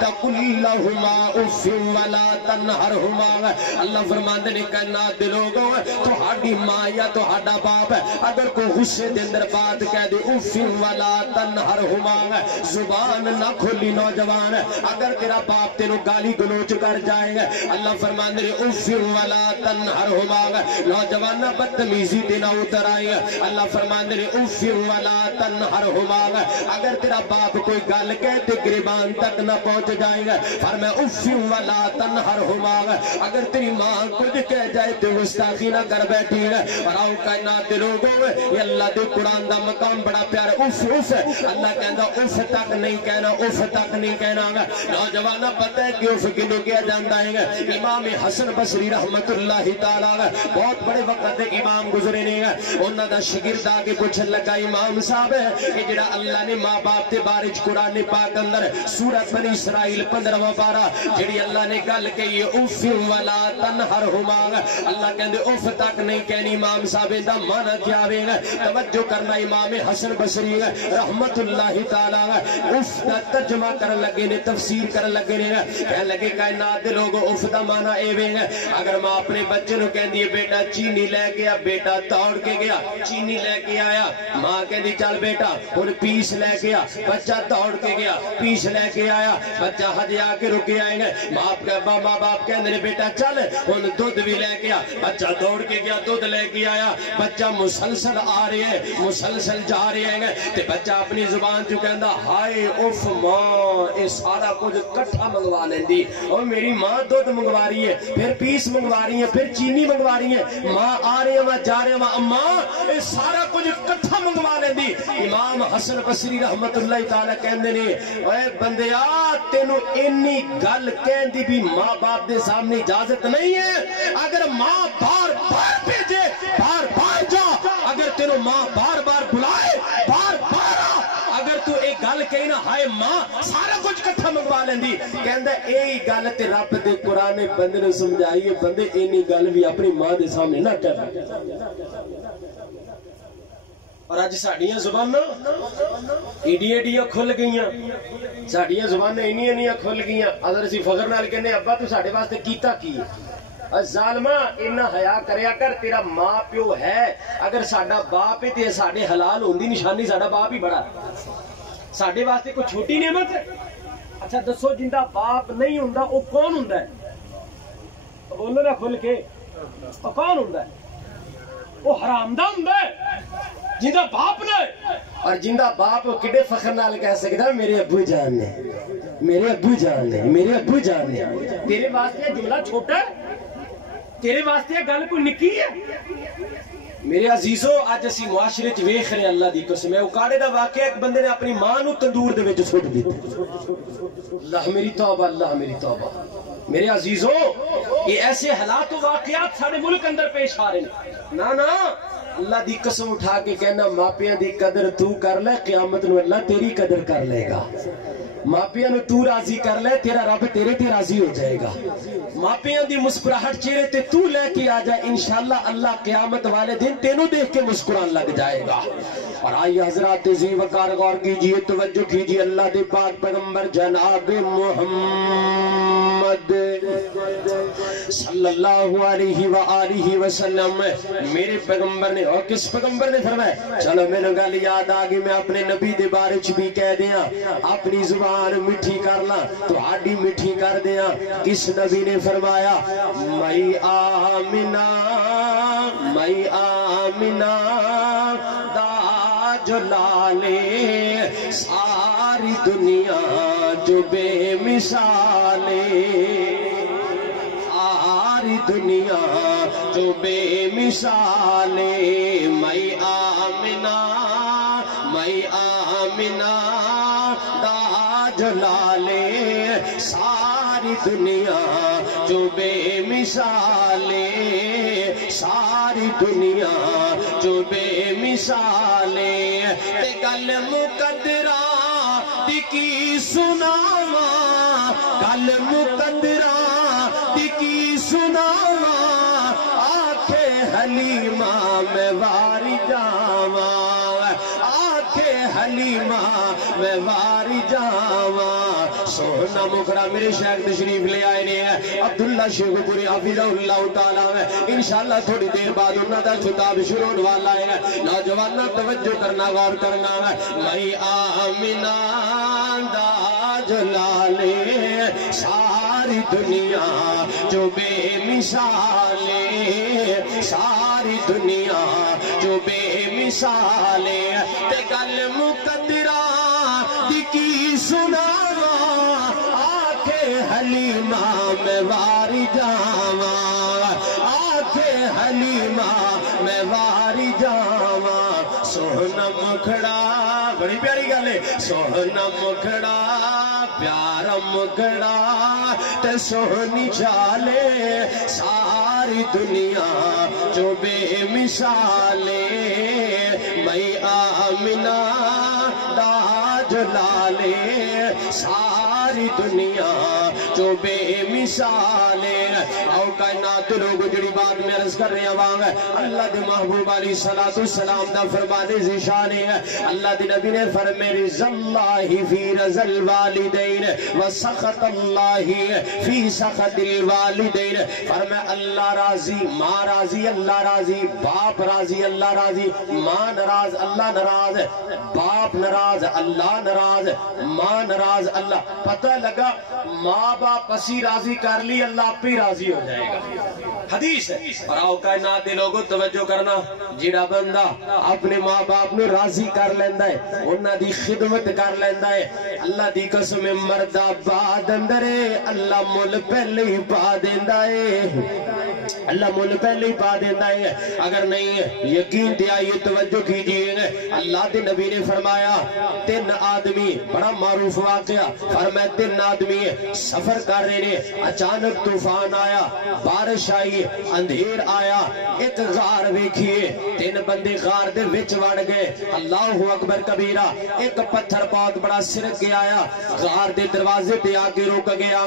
تقل لهما اف ولا تنهرهما اللہ فرماندے نے کائنات دے لوگوں تہاڈی ماں یا تہاڈا باپ اگر کوئی غصے دے اندر بات کہہ دے اف ولا تنهرهما زبان نہ کھولی نوجوان اگر تیرا باپ تینو گالی گلوچ کر جائے گا اللہ فرماندے نے اف ولا تنهرهما نوجوان بدتمیزی تے نہ اتر آئے اللہ فرماندے نے اف ولا تنهرهما اگر تیرا باپ کوئی گل کہے تے گریبان تک نہ پہنچ جائے گا فرمایا اف ولا تنهرهما اگر تیری ماں کچھ کہہ جائے تو گستاخی نہ کر بیٹھی ہے اور آؤ کائنات دے لوگوں یہ اللہ دے قرآن دا مقام بڑا پیارا اف اللہ کہندا اف تک نہیں کہنا اف تک نہیں کہنا نوجوانہ پتہ ہے کہ اف کنوں کیا جاندا ہے امام حسن بصری رحمت اللہ تعالی بہت بڑے وقت دے امام گزرے نے انہاں دا شاگرد آگے پوچھن لگا امام صاحب کہ جڑا اللہ نے ماں باپ دے بارے قرآن پاک اندر سورۃ بنی اسرائیل 15واں پارہ جڑی اللہ نے گل کہی اف ولا تنهرهما اللہ کہندے اف تک نہیں کہنی امام صاحب دا معنی کیا ہوے توجہ کرنا امام حسن بصری رحمت اللہ تعالی اف دا ترجمہ کرن لگے نے تفسیر کرن لگے نے کہن لگے کائنات دے لوگ اف دا معنی اے وے اگر ماں اپنے بچے نو کہندی ہے بیٹا چینی لے کے آ بیٹا دوڑ کے گیا چینی لے کے آیا ماں کہندی چل بیٹا ہن پیس لے کے آ بچہ دوڑ کے گیا پیس لے کے آیا بچہ ہجے آ کے رکے آئے گے ماں باپ کہندے نے بیٹا چل ہن دودھ بھی لے کے آ بچہ دوڑ کے گیا دودھ لے کے آیا بچہ مسلسل آ رہے ہیں مسلسل جا رہے ہیں تے بچہ اپنی زبان جو کہندا ہائے اف ماں اے سارا کچھ کٹھا منگوا لیندی اور میری ماں دودھ منگوا رہی ہے پھر پیس منگوا رہی ہے پھر چینی منگوا رہی ہے ماں آ رہے ہیں ماں جا رہے ہیں اماں اے سارا کچھ کٹھا منگوا لیندی امام حسن بصری رحمت اللہ تعالی کہندے نے اے بندیا تینو انی گل کہندی بھی ماں باپ دے سامنے اجازت نہیں ہے اگر ماں بار بار بھیجے بار بار جا اگر تینو ماں بار بار بلائے بار بار اگر تو ایک گل کہی نا ہائے ماں سارا کچھ کٹھا منگوا لیندی کہندا اے گل تے رب دے قرآن بندے نوں سمجھائیے بندے اینی گل بھی اپنی ماں دے سامنے نہ کر اور اج ساڈیاں زباناں ایڈیاں ایڈیاں کھل گئیاں، ساڈیاں زباناں اینیاں اینیاں کھل گئیاں، اگر اسی فخر نال کہنے ابا تو ساڈے واسطے کیتا کی ہے؟ ظالما اتنا حیا کریا کر، تیرا ماں پیو ہے، اگر ساڈا باپ ہے تے ساڈے حلال ہوندی نشانی ساڈا باپ ہی بڑا ساڈے واسطے کوئی چھوٹی نعمت ہے؟ اچھا دسو جندا باپ نہیں ہوندا او کون ہوندا ہے؟ بولو نا کھل کے، او کون ہوندا ہے؟ وہ حرامدہ ہوندا ہے جندا باپ نے، اور جندا باپ کڈے فخر نال کہہ سکدا میرے ابو جان نے، میرے ابو جان نے، میرے ابو جان نے۔ تیرے واسطے جملہ چھوٹا ہے، تیرے واسطے گل کوئی نکی ہے؟ میرے عزیزو اج اسی معاشرے چ ویکھ رہے اللہ دی قسم ہے، اکاڑے دا واقعہ ایک بندے نے اپنی ماں نو تندور دے وچ سٹ دتا۔ اللہ میری توبہ، اللہ میری توبہ۔ میرے عزیزو یہ ایسے حالات و واقعات سارے ملک اندر پیش آ رہے ہیں، نا اللہ دی قسم اٹھا کے کہنا ماپیاں دی قدر تو کر لے، قیامت نو اللہ تیری قدر کر لے گا۔ ماپیاں نو تو راضی کر لے، تیرا رب تیرے تے راضی ہو جائے گا۔ ماپیاں دی مسکراہٹ چہرے تے تو لے کے آ جائے، انشاءاللہ اللہ قیامت والے دن تینوں دیکھ کے مسکران لگ جائے گا۔ اور آئیے حضرات ذی وقار غور کیجئے، توجہ کیجئے، اللہ دے پاک پیغمبر جناب محمد صلی اللہ علیہ وآلہ وسلم، میرے پیغمبر نے، اور کس پیغمبر نے فرمایا؟ چلو میں نے گل یاد آگئی، میں اپنے نبی دے بارے چ بھی کہہ دیا، اپنی زبان مٹھی کر لا تو ہاڈی مٹھی کر دیا۔ کس نبی نے فرمایا؟ مئی آمنہ، مئی آمنہ دا جلالے ساری دنیا جو بے مثالے، ساری دنیا جو بے مثالے، مئی آمنہ، مئی آمنہ دا جلالے ساری دنیا جو بے مثالے، ساری دنیا جو بے مثالے، تے گل مقدرہ دی کی سناواں، گل مقدرہ دی کی سناواں، آکھے حلیمہ میں واری جاواں، آکھے حلیمہ میں واری جاواں۔ سونا مکھڑا میرے شیخ تشریف لے آئے نے عبداللہ شیخ پوری حافظہ اللہ تعالیٰ ہے، انشاءاللہ تھوڑی دیر بعد انہاں دا خطاب شروع ہونے والا ہے۔ نوجوانہ توجہ کرنا، غور کرنا ہے۔ مئی آمنہ دا جلالے ساری دنیا جو بے مثالے، ساری دنیا جو بے مثالے، تے گل مقدرہ دی کی سناواں، آکھے حلیمہ میں واری جاواں، آکھے حلیمہ میں واری جاواں۔ سونا مکھڑا، بڑی پیاری گل ہے، سونا مکھڑا پیارا مکھڑا تے سونی چالے، ساری دنیا جو بے مثالے، مئی آمنہ دا جلالے ساری دنیا جو بے مثالے۔ او کائنات لوگ جڑی بات میں عرض کر رہے ہیں، اللہ دے محبوب علیہ السلام دا فرمان ذیشان ہے، اللہ دے نبی نے فرمایا رضا اللہ فی رضا الوالدین وسخط اللہ فی سخط الوالدین، فرمایا اللہ راضی، ماں راضی، اللہ راضی، باپ راضی، اللہ راضی، ماں ناراض، اللہ ناراض، باپ ناراض، اللہ ناراض، ماں ناراض، اللہ۔ پتہ لگا ماں باپ اسی راضی کر لی، اللہ آپ ہی راضی ہو جائے گا، حدیث ہے۔ اور آؤ کائنات دے لوگوں توجہ کرنا، جڑا بندہ اپنے ماں باپ نو راضی کر لیندا ہے، انہاں دی خدمت کر لیندا ہے، اللہ دی قسم مرد آباد اندر اللہ مل پہلے ہی پا دیندا ہے، اللہ مل پہلے ہی پا دیندا ہے۔ اگر نہیں یقین تے آئیے توجہ کیجئے، اللہ دے نبی نے فرمایا تین آدمی، بڑا معروف واقعہ، فرمایا تین آدمی سفر کر رہے نے، اچانک طوفان آیا، بارش آئی، اندھیر آیا، ایک غار ویکھیے، تین بندے غار دے وچ وڑ گئے، اللہ اکبر کبیرہ، ایک پتھر بہت بڑا سرک کے آیا، غار دے دروازے تے آ کے رک گیا،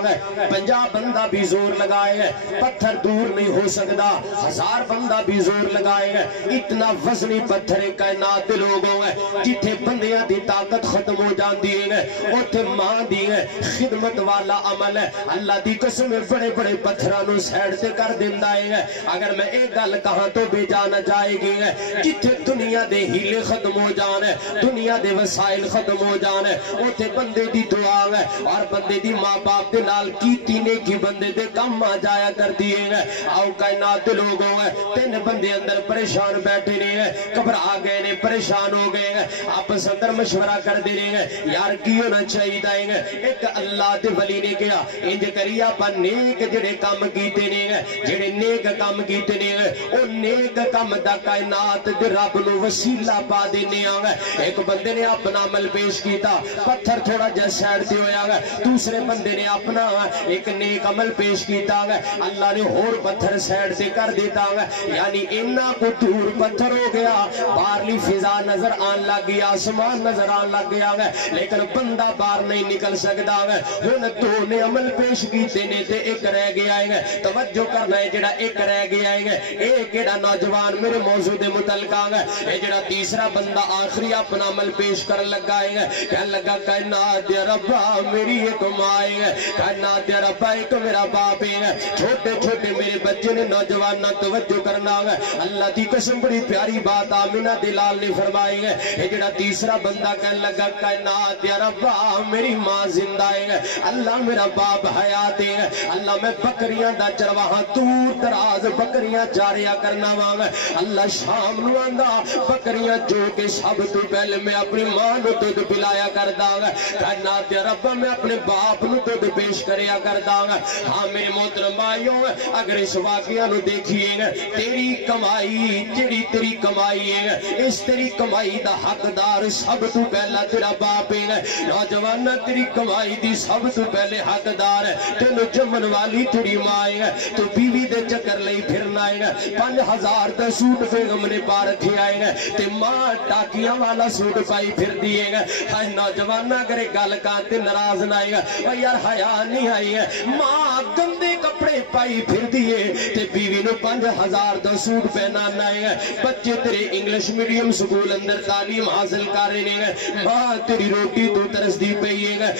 50 بندہ بھی زور لگائے، پتھر دور نہیں ہو سکتا، 1000 بندہ بھی زور لگائے گا، اتنا وزنی پتھر کائنات دے لوگوں ہے جتھے بندیاں دی طاقت ختم ہو جاندی ہے اوتھے ماں دی ہے خدمت والا عمل ہے اللہ دی قسم بڑے بڑے پتھراں نو سائڈ تے کر دیندا ہے۔ اگر میں ایک گل کہاں تو بے جانا جائے گی ہے جتھے دنیا دے ہیلے ختم ہو جان ہے، دنیا دے وسائل ختم ہو جان ہے، اوتھے بندے دی دعا ہے اور بندے دی ماں باپ دے نال کیتی نیکی بندے دے کم آ جایا کر دیے گا۔ آؤ کائنات دے لوگوں ہے 3 بندے اندر پریشان بیٹھے رہے ہیں، گھبرا گئے نے، پریشان ہو گئے ہیں، آپس اندر مشورہ کر دے رہے ہیں یار کی ہونا چاہیے دائیں گے۔ ایک اللہ دے ولی نے کہا انج کری آپ نیک جڑے کام کیتے نے جڑے نیک کام کیتے نے او نیک کام دا کائنات دے رب نو وسیلہ پا دینے آگا۔ ایک بندے نے اپنا عمل پیش کیتا، پتھر تھوڑا جا سائڈ تے ہویا گا، دوسرے بندے نے اپنا ایک نیک عمل پیش کیتا گا، اللہ نے اور پتھر سائڈ سے کر دیتا گا، یعنی انہاں کو دور پتھر ہو گیا، باہرلی فضا نظر آن لگ گیا، آسمان نظر آن لگ گیا گا، لیکن بندہ باہر نہیں نکل سکتا گا۔ ہن دو نے عمل پیش کیتے نے تے ایک رہ گیا ہے، توجہ کرنا ہے جڑا ایک رہ گیا ہے ایک ایڑا نوجوان میرے موضوع دے متعلق ہے، اے جڑا تیسرا بندہ آخری اپنا عمل پیش کر لگا ہے، کہنے لگا کائنات دے ربا میری ایک ماں ہے، کائنات دے ربا ایک میرا باپ ہے، چھوٹے چھوٹے میرے بچے نے نوجوان نہ توجہ کرنا ہے۔ اللہ دی قسم بڑی پیاری بات آمینہ دلال نے فرمائی ہے، اے جڑا تیسرا بندہ کہنے لگا کائنات دے ربا میری ماں زندہ ہے، اللہ میرا باپ حیات ہے، اللہ میں بکریاں دا چرواہاں دور دراز بکریاں چاریا کرنا وانگا، اللہ شام نو آندا بکریاں جو کہ سب تو پہلے میں اپنی ماں نو دودھ پلایا کردا گا، کائنات دے ربا میں اپنے باپ نو دودھ پیش کریا کردا گا۔ ہاں میرے محترم بھائیوں اگر اس واقعہ نو دیکھیے گا تیری کمائی جڑی تیری کمائی ہے اس تیری کمائی دا حقدار سب تو پہلا تیرا باپ ہے، نوجوان تیری کمائی دی سب تو پہلے حقدار ہے، تینو جمن والی تیری ماں ہے، تو بیوی دے چکر لئی پھرنا ہے، 5000 دا سوٹ بیگم نے پا رکھے آئے گا تے ماں ٹاکیاں والا سوٹ پائی پھر دیے گا۔ ہائے نوجوان اگر گل کہتے ناراض نہ آئے گا اور یار حیا نہیں آئی ہے، ماں گندے کپڑے پائی پھر دیے تے بیوی نو 5000 دا سوٹ پہنانا ہے، بچے تیرے انگلش میڈیم سکول اندر تعلیم حاصل کر رہے ہیں، ماں تیری روٹی تو ترس دی پئی ہے۔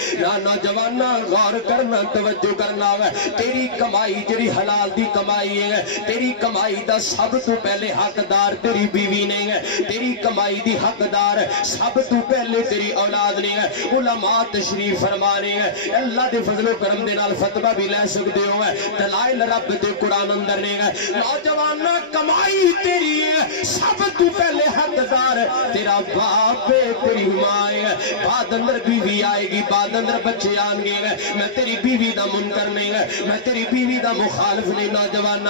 نوجوان غور کرنا توجہ کرنا ہے، تیری کمائی جڑی حلال دی کمائی ہے تیری کمائی دا سب تو پہلے حقدار تیری بیوی نہیں ہے، تیری کمائی دی حقدار سب تو پہلے تیری اولاد نہیں ہے۔ علماء تشریف فرمانے ہیں اللہ دے فضل و کرم دے نال فتوی بھی لے سکتے ہو، دلائل رب دے قرآن اندر نہیں ہے۔ نوجوان کمائی تیری ہے سب تو پہلے حقدار تیرا باپ ہے تیری ماں ہے، بعد اندر بیوی آئے گی بعد اندر بچے آن گے، میں تیری بیوی دا منکر نہیں ہے میں تیری بیوی دا مخالف نہیں نوجوان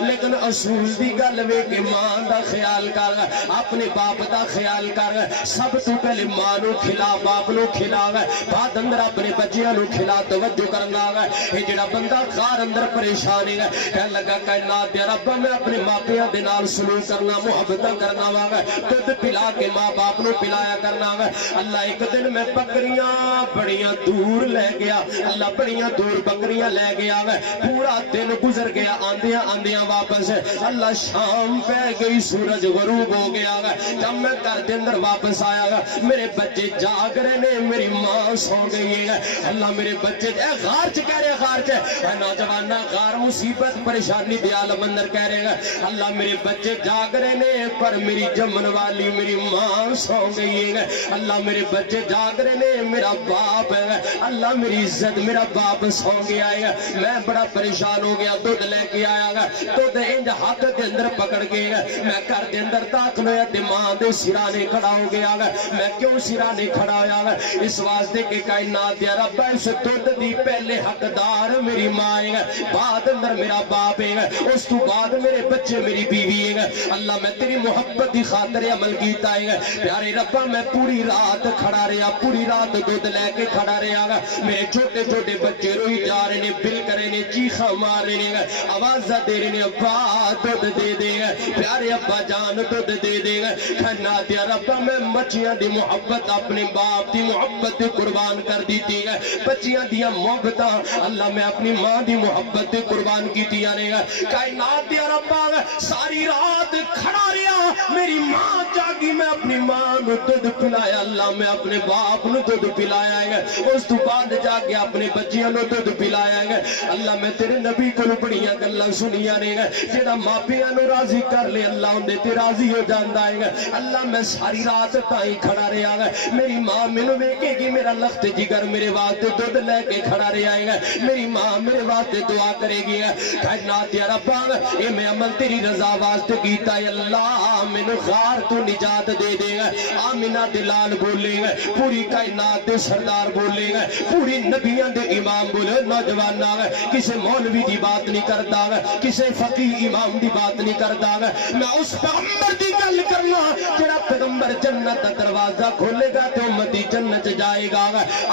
لیکن اصول دی گل وے کہ ماں دا خیال کر اپنے باپ دا خیال کر، سب تو پہلے ماں نو کھلا باپ نو کھلا بعد اندر اپنے بچیاں نو کھلا توجہ کرنا ہے۔ یہ جڑا بندہ غار اندر پریشان ہے کہنے لگا کائنات دے رب میں اپنے ماپیاں دے نال سلوک کرنا محبت کرنا وا دودھ پلا کے ماں باپ نو پلایا کرنا وا۔ اللہ ایک دن میں بکریاں بڑیاں دور لے گیا، اللہ بڑیاں دور بکریاں لے گیا وا، پورا دن گزر گیا آندیاں آندیاں واپس، اللہ شام پہ گئی سورج غروب ہو گیا گا، جب میں گھر دے اندر واپس آیا گا میرے بچے جاگ رہے نے میری ماں سو گئی ہے، اللہ میرے بچے اے غار چ کہہ رہے غار چ اے نوجوان غار مصیبت پریشانی دے عالم اندر کہہ رہے گا اللہ میرے بچے جاگ رہے نے پر میری جمن والی میری ماں سو گئی ہے، اللہ میرے بچے جاگ رہے نے میرا باپ ہے، اللہ میری عزت میرا باپ سو گیا ہے، میں بڑا پریشان ہو گیا دودھ لے کے آیا گا دودھ انج ہاتھ دے اندر پکڑ گیا میں گھر دے اندر داخل ہویا تے ماں دے سرانے کھڑا ہو گیا گا، میں کیوں سرانے کھڑا ہویا گا اس واسطے کہ کائنات دے رب اس دودھ دی پہلے حقدار میری ماں ہے، بعد اندر میرا باپ ہے، اس تو بعد میرے بچے میری بیوی ہے، اللہ میں تیری محبت دی خاطر عمل کیتا ہے، پیارے ربا میں پوری رات کھڑا رہا پوری رات دودھ لے کے کھڑا رہا گا میرے چھوٹے چھوٹے بچے روئی جا رہے نے بل کرے نے چیخا مار رہے نے آواز دے رہے نے ابا دودھ دے دے گا پیارے ابا جان دودھ دے دے گا کھنا دیا ربا میں بچیاں دی محبت اپنے باپ دی محبت قربان کر دیتی ہے بچیاں دیا محبت اللہ میں اپنی ماں دی محبت قربان کی دیا نے گا کائنات دیا ربا ساری رات کھڑا رہا میری ماں جاگی میں اپنی ماں نو دودھ پلایا اللہ میں اپنے باپ نو دودھ پلایا ہے اس تو بعد جا کے اپنے بچیاں نو دودھ پلایا ہے اللہ میں تیرے نبی کو بڑیاں گلاں سنیاں نے جڑا ماپیاں نو راضی کر لے اللہ اندے تے راضی ہو جاندا ہے اللہ میں ساری رات تائیں کھڑا رہا ہے میری ماں مینوں ویکھے گی میرا لخت جگر میرے واسطے دودھ لے کے کھڑا رہا ہے میری ماں میرے واسطے دعا کرے گی کائنات یا ربا اے میں عمل تیری رضا واسطے کیتا ہے اللہ مینوں غار تو نجات دے دے آمینہ دلال بولے گا پوری کائنات دے سردار بولے گا پوری نبیان دے امام بولے نوجوان آگا کسے مولوی دی بات نہیں کرتا گا کسے فقیہ امام دی بات نہیں کرتا گا میں اس پیغمبر دی گل کرنا جڑا پیغمبر جنت دروازہ کھولے گا تو امتی جنت جائے گا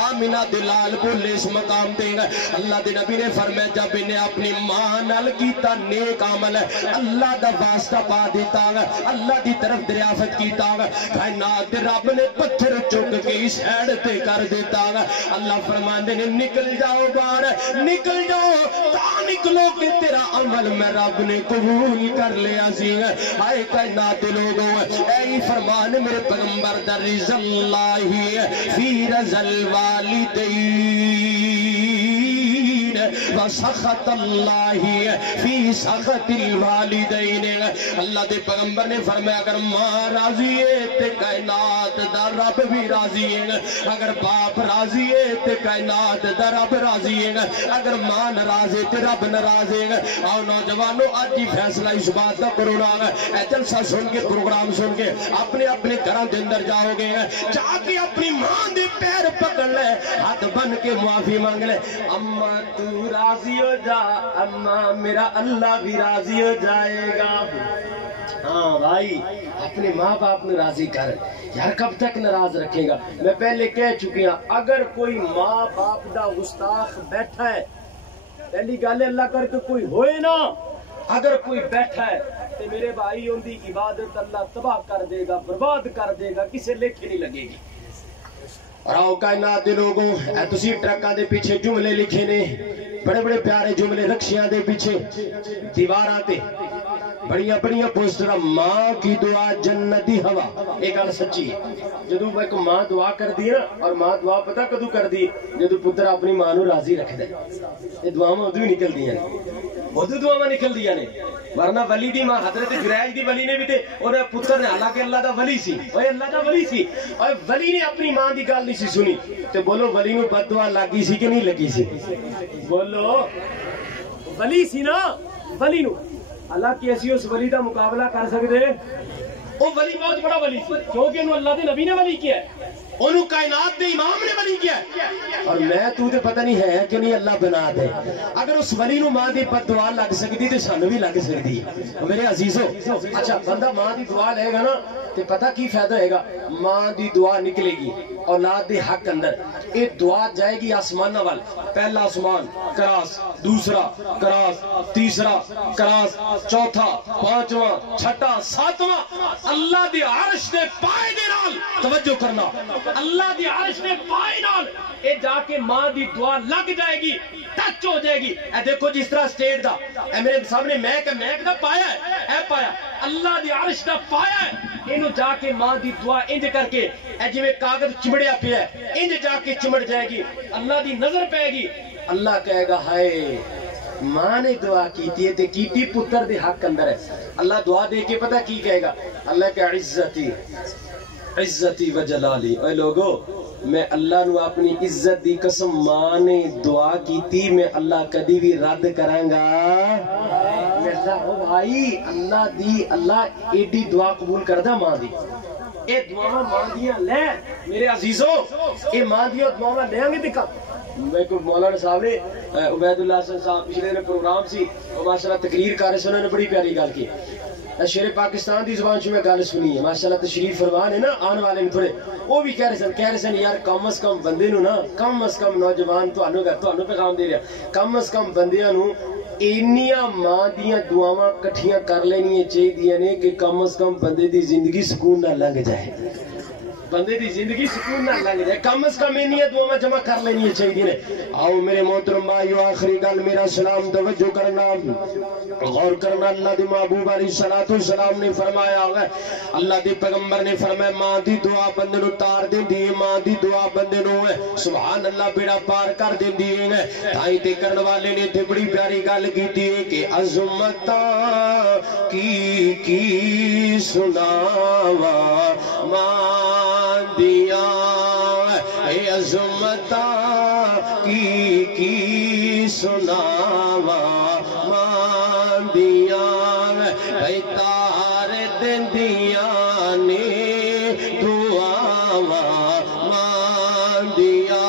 آمینہ دلال بولے اس مقام دے گا اللہ دے نبی نے فرمایا جب انہیں اپنی ماں نال کیتا نیک عمل اللہ دا واسطہ پا دیتا گا اللہ دی طرف دریافت کیتا گا کائنات رب نے پتھر چک کے اس ہیڈ تے کر دیتا گا اللہ فرماندے نے نکل جاؤ باہر نکل جاؤ تا نکلو کہ تیرا عمل میں رب نے قبول کر لیا سی آئے کائنات لوگوں اے فرمان میرے پیغمبر در رضا اللہ فی رضا الوالدین وسخط اللہ فی سخط الوالدین اللہ دے پیغمبر نے فرمایا اگر ماں راضی ہے تے کائنات دا رب بھی راضی ہے اگر باپ راضی ہے تے کائنات دا رب راضی ہے اگر ماں ناراض ہے تے رب ناراض ہے آؤ نوجوانوں آج ہی فیصلہ اس بات کا کرونا اے جلسہ سن کے پروگرام سن کے اپنے اپنے گھراں دے اندر جاؤ گے جا کے اپنی ماں دے پیر پکڑ لے ہاتھ بن کے معافی مانگ لے اما تو راضی ہو جا اما میرا اللہ بھی راضی ہو جائے گا ہاں بھائی اپنے ماں باپ نے راضی کر یار کب تک ناراض رکھے گا میں پہلے کہہ چکی ہوں اگر کوئی ماں باپ دا گستاخ بیٹھا ہے پہلی گل اللہ کر کے کوئی ہوئے نا اگر کوئی بیٹھا ہے تو میرے بھائی ان دی عبادت اللہ تباہ کر دے گا برباد کر دے گا کسے لیکھے نہیں لگے گی اور آؤ کائنات دے لوگوں اے تسی ٹرکاں دے پیچھے جملے لکھے نے بڑے بڑے پیارے جملے رکشیاں دے پیچھے دیواراں تے بڑیاں بڑیاں پوسٹراں ماں کی دعا جنتی ہوا ایک گل سچی ہے جدوں ایک ماں دعا کر دی نا اور ماں دعا پتہ کدوں کر دی جدوں پتر اپنی ماں نو راضی رکھدا ہے یہ دعاواں ادوں ہی نکلدیاں نے ادوں دعاواں نکلدیاں نے ورنہ ولی دی ماں حضرت جرائج دی ولی نے بھی تے اور پتر نے حالانکہ اللہ دا ولی سی اوے اللہ دا ولی سی اور ولی نے اپنی ماں دی گل نہیں سی سنی تے بولو ولی نو بد دعا لگی سی کہ نہیں لگی سی بولو ولی سی نا ولی نو اللہ کیسی اس ولی دا مقابلہ کر سکتے وہ ولی بہت بڑا ولی سی کیونکہ انہوں اللہ دے نبی نے ولی کیا ہے انہوں کائنات دے امام نے ولی کیا ہے اور میں تو تے پتہ نہیں ہے کہ نہیں اللہ بنا دے اگر اس ولی نو ماں دی بد دعا لگ سکتی تے سانو بھی لگ سکتی ہے میرے عزیزو اچھا بندہ ماں دی دعا لے گا نا تے پتہ کی فائدہ ہوئے گا ماں دی دعا نکلے گی اولاد دے حق اندر یہ دعا جائے گی آسمان وال پہلا آسمان کراس دوسرا کراس تیسرا کراس چوتھا پانچواں چھٹا ساتواں اللہ دی عرش دے پائے دے نال توجہ کرنا اللہ دی عرش دے پائے نال اے جا کے ماں دی دعا لگ جائے گی ٹچ ہو جائے گی اے دیکھو جس طرح سٹیٹ دا اے میرے سامنے میک دا پایا ہے اے پایا اللہ دی عرش دا پایا ہے انہوں جا کے ماں دی دعا انج کر کے اے جویں کاغذ چمڑیا پیا ہے انج جا کے چمڑ جائے گی اللہ دی نظر پائے گی اللہ کہے گا ہائے ماں نے دعا کیتی ہے تے کیتی پتر دے حق اندر ہے اللہ دعا دے کے پتہ کی کہے گا اللہ کہ عزتی و جلالی اے لوگو میں اللہ نو اپنی عزت دی قسم ماں نے دعا کیتی میں اللہ کدی بھی رد کروں گا بھائی اللہ دی اللہ ایڈی دعا قبول کردہ ماں دی اے دعا ماں دیاں لے میرے عزیزوں اے ماں دیاں دعا لے آنگے دکھا مولانا صاحب نے عبید اللہ حسن صاحب پچھلے نے پروگرام سی وہ ماشاءاللہ تقریر کر رہے سے انہوں نے بڑی پیاری گل کی شیر پاکستان دی زبان میں گل سنی ہے ماشاءاللہ تشریف فرمان ہے نا آن والے نے تھوڑے وہ بھی کہہ رہے سن یار کم از کم بندے نو نا کم از کم نوجوان تانوں پیغام دے رہا کم از کم بندیاں نو اینیاں ماں دیاں دعاواں کٹھیاں کر لینی چاہیے نے کہ کم از کم بندے دی زندگی سکون نہ لنگ جائے بندے دی زندگی سکون نہ لگ جائے کم از کم انیاں دعاواں جمع کر لینی چاہیے نے آؤ میرے محترم بھائیو آخری گل میرا سلام توجہ کرنا غور کرنا اللہ دی محبوب علیہ السلام نے فرمایا اللہ دی پیغمبر نے فرمایا ماں دی دعا بندے نو تار دیندی ہے ماں دی دعا بندے نو سبحان اللہ بیڑا پار کر دیندی ہے تائیں تے کرن والے نے تے بڑی پیاری گل کیتی ہے کہ عظمتاں کی سناوا ماں دیا اے عظمتاں کی سناوا ماں دیا اے تار دندیاں نے دعاوا ماں دیا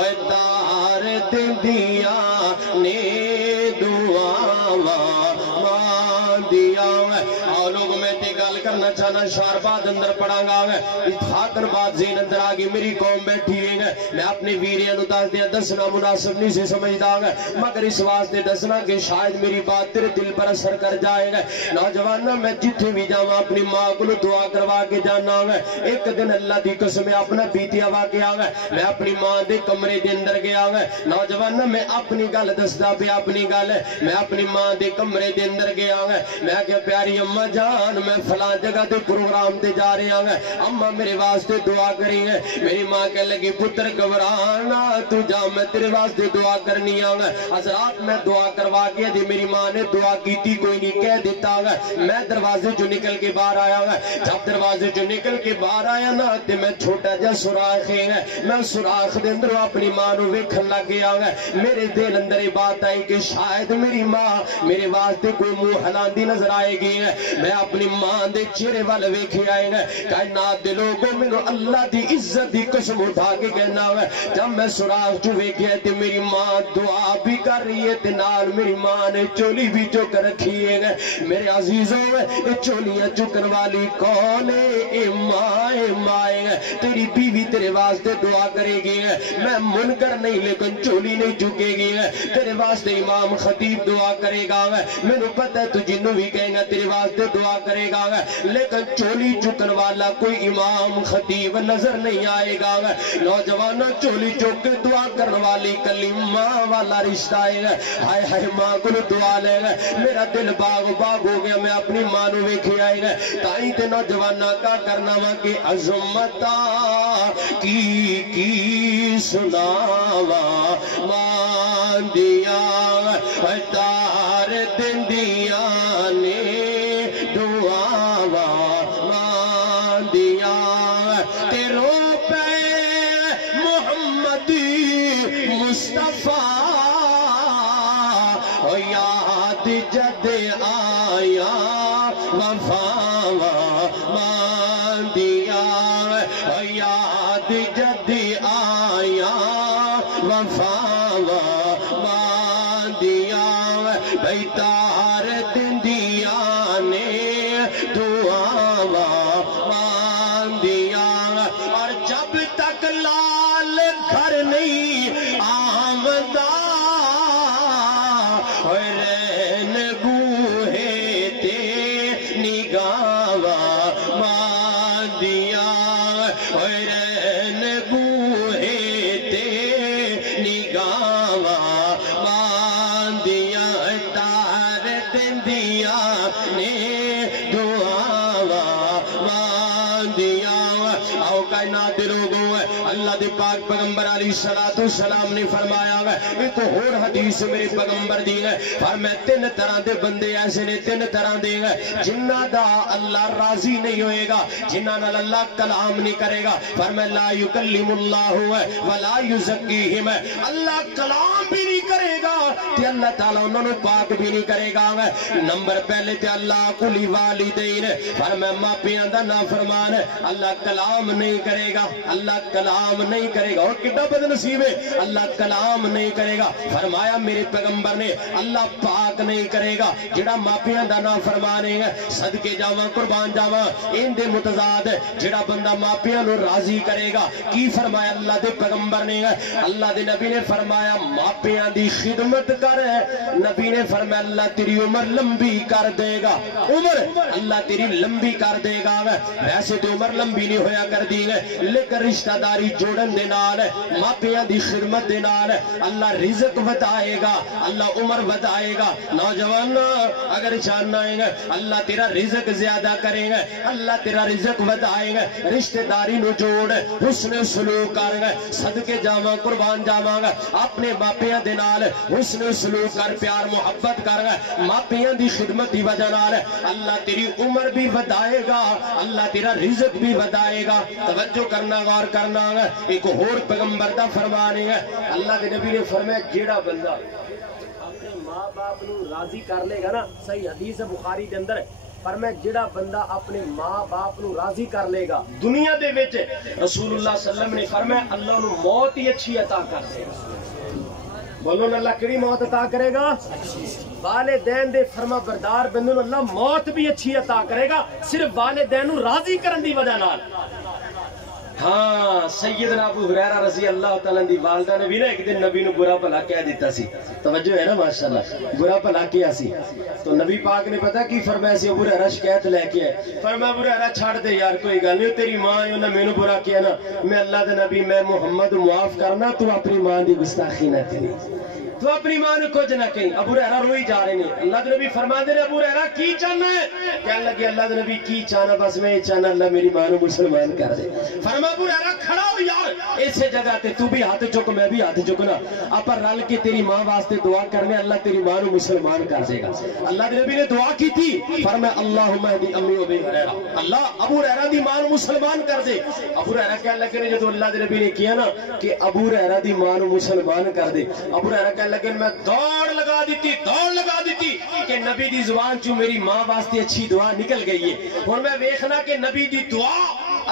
اے تار دندیاں نے دعاوا ماں دیا اور لوگ میں تے گل کرنا چاہنا شارباد اندر پڑھا گا اتحاقن بات زین اندر آگی میری قوم بیٹھی ہے میں اپنے ویریاں نو دس دیا دسنا مناسب نہیں سے سمجھدا گا مگر اس واسطے دسنا کہ شاید میری بات تیرے دل پر اثر کر جائے گا نوجوانہ میں جتھے بھی جاواں اپنی ماں کو دعا کروا کے جانا گا ایک دن اللہ دی قسم اپنا بیتیا واقعہ گا میں اپنی ماں دے کمرے دے اندر گیا گا نوجوانہ میں اپنی گل دسدا پہ اپنی گل میں اپنی ماں دے کمرے دے اندر گیا گا میں کہ پیاری اماں جان میں فلاں جگہ دے پروگرام تے جا رہے ہیں اماں میرے واسطے دعا کریں گے میری ماں کہہ لگی پتر گھبرانا تو جا میں تیرے واسطے دعا کرنی آؤں گا حضرات میں دعا کروا کے دی میری ماں نے دعا کیتی کوئی نہیں کہہ دیتا گا میں دروازے جو نکل کے باہر آیا گا جب دروازے جو نکل کے باہر آیا نا تے میں چھوٹا جا سوراخ ہے میں سوراخ دے اندر اپنی ماں نو ویکھن لگ گیا گا میرے دل اندر یہ بات آئی کہ شاید میری ماں میرے واسطے کوئی منہ ہلاندی نظر آئے گی میں اپنی ماں دے چہرے وال ویکھے آئے گا کائنات دے لوگوں میں اللہ دی عزت دی قسم اٹھا کے کہنا ہے جب میں سوراخ جو ویکھیا تے میری ماں دعا بھی کر رہی ہے تے نال میری ماں نے چولی بھی چک رکھی ہے میرے عزیزوں یہ چولیاں چکن والی کون ہے اے ماں تیری بیوی تیرے واسطے دعا کرے گی میں منکر نہیں لیکن چولی نہیں چکے گی تیرے واسطے امام خطیب دعا کرے گا میں نے پتہ ہے تو جنوں بھی کہیں گا تیرے واسطے دعا کرے گا لیکن چولی چکن والا کوئی امام خطیب نظر نہیں آئے گا نوجوانہ چولی چک کے دعا کرنے والی کلی ماں والا رشتہ ہے ہائے ہائے ماں کو دعا لے گا میرا دل باغ باغ ہو گیا میں اپنی ماں نو ویکھے آئے گا تائیں تے نوجوانہ کا کرنا وا کہ عظمتاں کی سناوا ماں دیا تار دندیاں نے دعاوا ماں دیا تیرو پہ محمد مصطفیٰ یاد جد آیا وفاوا ماں دیا یاد جد آیا وفاوا ماں دیا بھئی تار دندیاں نے دعاوا ماں دیا اور جب تک لال گھر نہیں آمدہ رین بوہے تے نگاوا ماں دیا رین بوہے تے نگاوا ماں دیا تار دندیاں نے دعاوا ماں دیا آؤ کائنات لوگوں اللہ دے پاک پیغمبر علیہ السلام نے فرمایا ایک اور حدیث میرے پیغمبر دی ہے فرمایا تین طرح دے بندے ایسے نے تین طرح دے جنہ دا اللہ راضی نہیں ہوئے گا جنہ نال اللہ کلام نہیں کرے گا فرمایا لا یکلم اللہ ولا یزکیہم اللہ کلام بھی نہیں کرے گا تے اللہ تعالیٰ انہوں نے پاک بھی نہیں کرے گا نمبر پہلے تے اللہ کلی والدین فرمایا ماں پیاں دا نافرمان اللہ کلام نہیں نہیں کرے گا, اللہ کلام نہیں کرے گا. اور کتنا بد نصیب ہے, اللہ کلام نہیں کرے گا. فرمایا میرے پیغمبر نے اللہ پاک نہیں کرے گا. جڑا ماپیاں دا نافرمانے ہے, صدقے جاواں قربان جاواں, ان دے متضاد جڑا بندہ ماپیاں نو راضی کرے گا. کی فرمایا اللہ دے پیغمبر نے, اللہ دے نبی نے فرمایا ماپیاں دی خدمت کر. نبی نے فرمایا اللہ تیری عمر لمبی کر دے گا, عمر اللہ تیری لمبی کر دے گا. ویسے تو عمر لمبی نہیں ہویا کر دی ہے, لیکن رشتہ داری جوڑن دے نال, ماپیاں دی خدمت دے نال اللہ رزق ودائے گا, اللہ عمر ودائے گا. نوجوان اگر چاہنا ہے اللہ تیرا رزق زیادہ کرے گا, اللہ تیرا رزق ودائے گا. رشتہ داری نو جوڑ, حسن سلوک کر, صدقے جاواں قربان جاواں, اپنے ماپیاں دے نال حسن سلوک کر, پیار محبت کر. ماپیاں دی خدمت دی وجہ نال اللہ تیری عمر بھی ودائے گا, اللہ تیرا رزق بھی ودائے گا. توجہ کرنا, غور کرنا. ایک اور پیغمبر دا فرمان ہے, اللہ کے نبی نے فرمایا جیڑا بندہ اپنے ماں باپ نو راضی کر لے گا نا, صحیح حدیث ہے بخاری دے اندر, فرمایا جیڑا بندہ اپنے ماں باپ نو راضی کر لے گا دنیا دے وچ, رسول اللہ صلی اللہ علیہ وسلم نے فرمایا اللہ نو موت ہی اچھی عطا کر دے گا. بولو نا اللہ کیڑی موت عطا کرے گا؟ والدین دے فرما بردار بندے نو اللہ موت بھی اچھی عطا کرے گا, صرف والدین نو راضی کرن دی وجہ نال. ہاں سیدنا ابو ہریرہ رضی اللہ تعالیٰ دی والدہ نے بھی نا ایک دن نبی نو برا بھلا کہہ دیتا سی. توجہ ہے نا ماشاءاللہ, برا بھلا کیا سی تو نبی پاک نے پتا کی فرمایا سی, ابو ہریرہ شکایت لے کے آئے. فرمایا ابو ہریرہ چھاڑ دے یار, کوئی گل نہیں, تیری ماں ہے انہاں مینوں برا کیا نا, میں اللہ دے نبی میں محمد معاف کرنا, تو اپنی ماں دی گستاخی نہ کریں, تو اپنی ماں نے کچھ نہ کہیں. ابو ہریرہ روئی جا رہے ہیں. اللہ دے نبی فرما دے رہے, ابو ہریرہ کی چاہنا ہے؟ کہنے لگے اللہ دے نبی کی چاہنا, بس میں یہ چاہنا اللہ میری ماں نو مسلمان کر دے. فرما ابو ہریرہ کھڑا ہو یار, ایسے جگہ تے تو بھی ہاتھ چک میں بھی ہاتھ چکنا, آپ رل کے تیری ماں واسطے دعا کرنے, اللہ تیری ماں نو مسلمان کر دے گا. اللہ دے نبی نے دعا کی تھی, فرمایا اللہم اہدی امی و ابی ہریرہ, اللہ ابو ہریرہ دی ماں نو مسلمان کر دے. ابو ہریرہ کہنے لگے نے جدو اللہ دے نبی نے کیا نا کہ ابو ہریرہ دی ماں نو مسلمان کر دے, ابو ہریرہ کہنے لگے میں دوڑ لگا دیتی کہ نبی دی زبان چوں میری ماں واسطے اچھی دعا نکل گئی ہے. اور میں ویکھنا کہ نبی دی دعا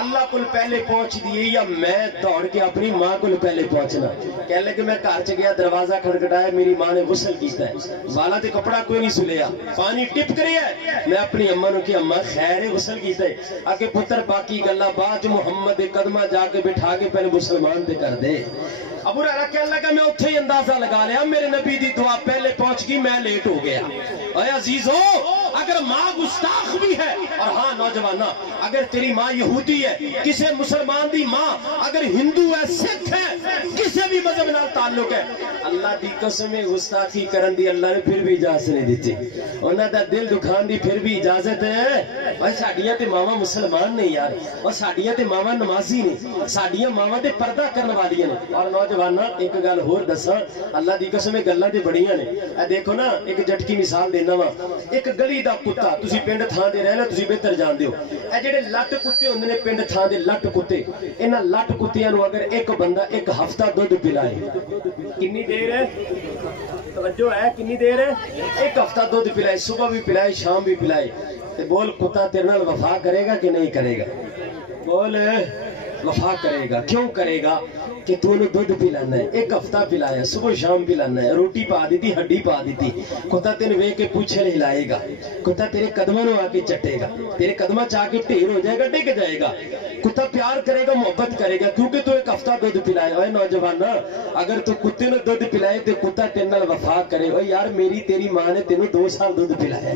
اللہ کو پہلے پہنچ دیئے یا میں دوڑ کے اپنی ماں کو پہلے پہنچنا. کہنے لگے میں گھر چ گیا, دروازہ کھڑکھڑایا, میری ماں نے غسل کیتا ہے, والا تے کپڑا کوئی نہیں سلیا, پانی ٹپ کریا ہے. میں اپنی اماں نو کہ اماں خیر ہے غسل کیتا ہے, آگے پتر باقی گلا بعد محمد دے قدمہ جا کے بٹھا کے پہلے مسلمان تے کر دے. ابو ہریرہ کہنے لگا میں اتھے ہی اندازہ لگا لیا, میرے نبی دی دعا پہلے پہنچ گئی, میں لیٹ ہو گیا. اے عزیزو, اگر ماں گستاخ بھی ہے, اور ہاں نوجوانہ اگر تیری ماں یہودی ہے, کسے مسلمان دی ماں اگر ہندو ہے, سکھ ہے, کسے بھی مذہب نال تعلق ہے, اللہ دی قسم گستاخی کرن دی اللہ نے پھر بھی اجازت نہیں دیتی, انہاں دا دل دکھان دی پھر بھی اجازت ہے. بھائی ساڈیاں تے ماواں مسلمان نہیں یار, اور ساڈیاں تے ماواں نمازی نہیں, ساڈیاں ماواں تے پردہ کرن والیاں نے. اور نوجوانہ ایک گل ہور دساں, اللہ دی قسم گلاں تے بڑیاں نے. اے دیکھو نا ایک جھٹکی مثال دینا وا, ایک گلی دا کتا, تسی پنڈ تھاں دے رہنا, تسی بہتر جان دیو, اے جڑے لٹ کتے ہوندے نے پنڈ تھاں دے لٹ کتے, انہاں لٹ کتیاں نو اگر ایک بندہ ایک ہفتہ دودھ پلائے, کنی دیر ہے, توجہ ہے کنی دیر ہے, ایک ہفتہ دودھ پلائے, صبح بھی پلائے شام بھی پلائے, تے بول کتا تیرے نال وفا کرے گا کہ نہیں کرے گا؟ بول وفا کرے گا. کیوں کرے گا؟ کہ تو نے دودھ پلانا ہے, ایک ہفتہ پلایا, صبح شام پلانا ہے, روٹی پا دیتی, ہڈی پا دیتی, کتا تین وے کے پوچھے ہلائے گا, کتا تیرے قدموں نو آ کے چٹے گا, تیرے قدمہ چاہ کے ڈھیر ہو جائے گا, ڈگ جائے گا. کتا پیار کرے گا, محبت کرے گا, کیونکہ تو ایک ہفتہ دودھ پلایا. اے نوجوانہ اگر تو کتے نے دودھ پلائے تو کتا تیرے نال وفا کرے. او یار میری تیری ماں نے تینوں 2 سال دودھ پلایا,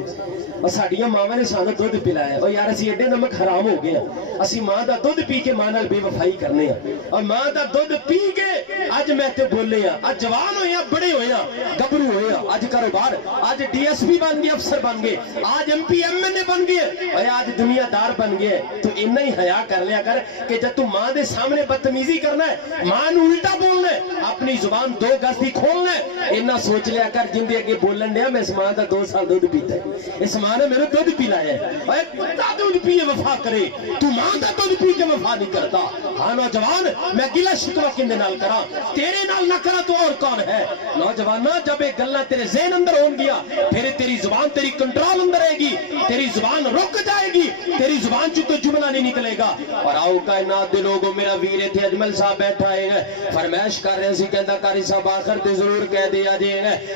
اور ساڈیاں ماواں نے سانوں دودھ پلایا. او یار اسی ایڈے نمک حرام ہو گئے, اسی ماں دا دودھ پی کے ماں نال بے وفائی کرنے ہیں, اور ماں دا دودھ پی کے اج میں تے بولے ہیں, اج جوان ہوئے ہیں, بڑے ہوئے ہیں, گبرو ہوئے ہیں, اج کاروبار, اج ڈی ایس پی بن گئے, افسر بن گئے, آج ایم پی ایم این اے بن گئے, اور آج دنیا دار بن گئے. تو اتنا ہی حیا کر لیا کر کہ جب تو ماں دے سامنے بدتمیزی کرنا ہے, ماں نو الٹا بولنا ہے, اپنی زبان 2 گز دی کھولنا ہے, اتنا سوچ لیا کر جن دے اگے بولن دیا میں اس ماں دا 2 سال دودھ پیتا ہے, اس ماں نے میرے دودھ پلایا ہے. اے کتا دودھ پیے وفا کرے, تو ماں دا دودھ پی کے وفا نہیں کرتا. ہاں نوجوان میں گلہ شکوہ کندے نال کرا تیرے نال نہ کرا تو اور کون ہے نوجوانہ جب ایک گلہ تیرے ذہن اندر ہون گیا پھر تیری زبان تیری کنٹرول اندر رہے گی تیری زبان رک جائے گی تیری زبان چ کوئی جملہ نہیں نکلے گا اور آؤ کائنات دے لوگوں میرا ویر تھے اجمل صاحب بیٹھا ہے فرمائش کر رہے سی کہندا قاری صاحب آخر تے ضرور کہہ دیا جے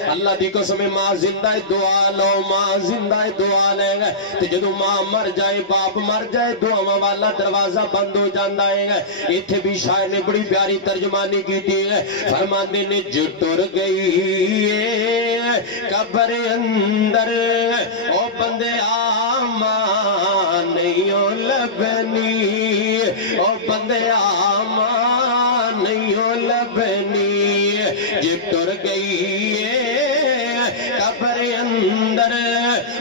اللہ دی قسم ماں زندہ دعا لو ماں زندہ دعا لے تے جدوں ماں مر جائے باپ مر جائے دعاواں والا دروازہ بند ہو جاندا ہے ایتھے بھی شاعر نے بڑی پیاری ترجمانی کیتی ہے فرماندے نے جو ٹر گئی ہے قبر اندر او بندے آمان نہیں لبنی او بندے آمان نہیں لبنی جو ٹر گئی ہے قبر اندر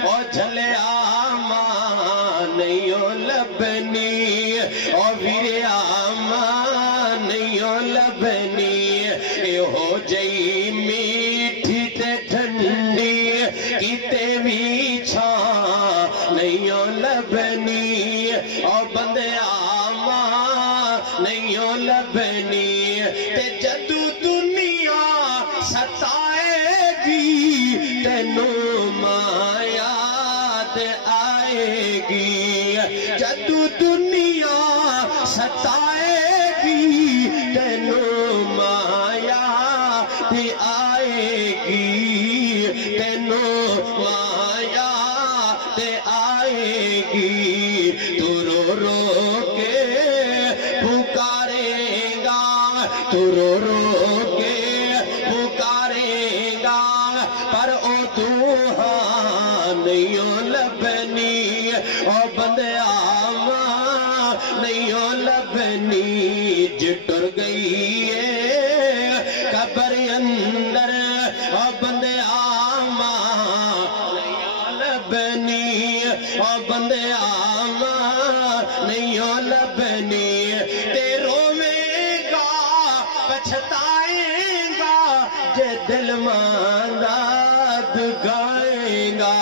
او جھلے آمان نہیں لبنی او ویر آمان نہیں لبنی اے ہو جئی میٹھی تے ٹھنڈی کیتے بھی چھاں نہیں لبنی او بندے آمان نہیں لبنی تے جدو دنیا ستائے گی تینوں ماں یاد آئے گی جدو دنیا ستائے گی تینوں ماں یاد آئے گی تینوں ماں یاد آئے گی تو رو رو کے پکارے گا تو رو رو کے پکارے گا پر او تو ہاں نہیں لبنی او بندے آماں نہیں لبنی جٹر گئی ہے قبر اندر او بندے آماں نہیں لبنی او بندے آماں نہیں لبنی تے روے گا پچھتائے گا جے دل مانداد گائے گا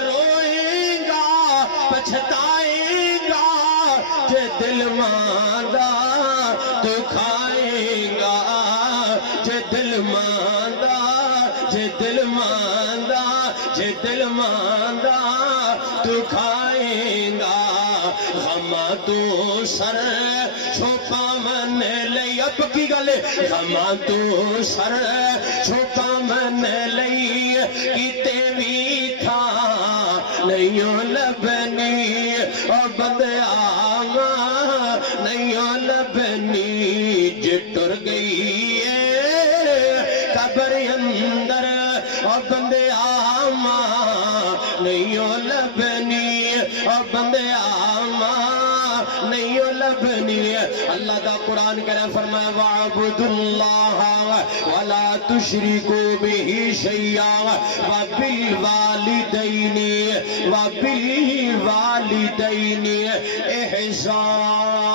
روئے گا پچھتائے گا جے دل مانداد کھائے گا جے دل مانداد جے دل مانداد جے دل مانداد تو کھائے گا غمہ تو سر چھپا من لئی اب کی گلے غمہ تو سر چھپا من لئی کیتے بھی تھا نہیں لبنی اور بندے آماں نہیں لبنی جٹر گئی ہے قبر اندر اور بندے آماں نہیں لبنی اور بندے آماں نہیں لبنی اللہ دا قرآن کرے فرمائے وَعَبُدُ اللَّهَ وَلَا تُشْرِكُوا بِهِ شَيْئًا وَبِالْوَالِدَيْنِ إِحْسَانًا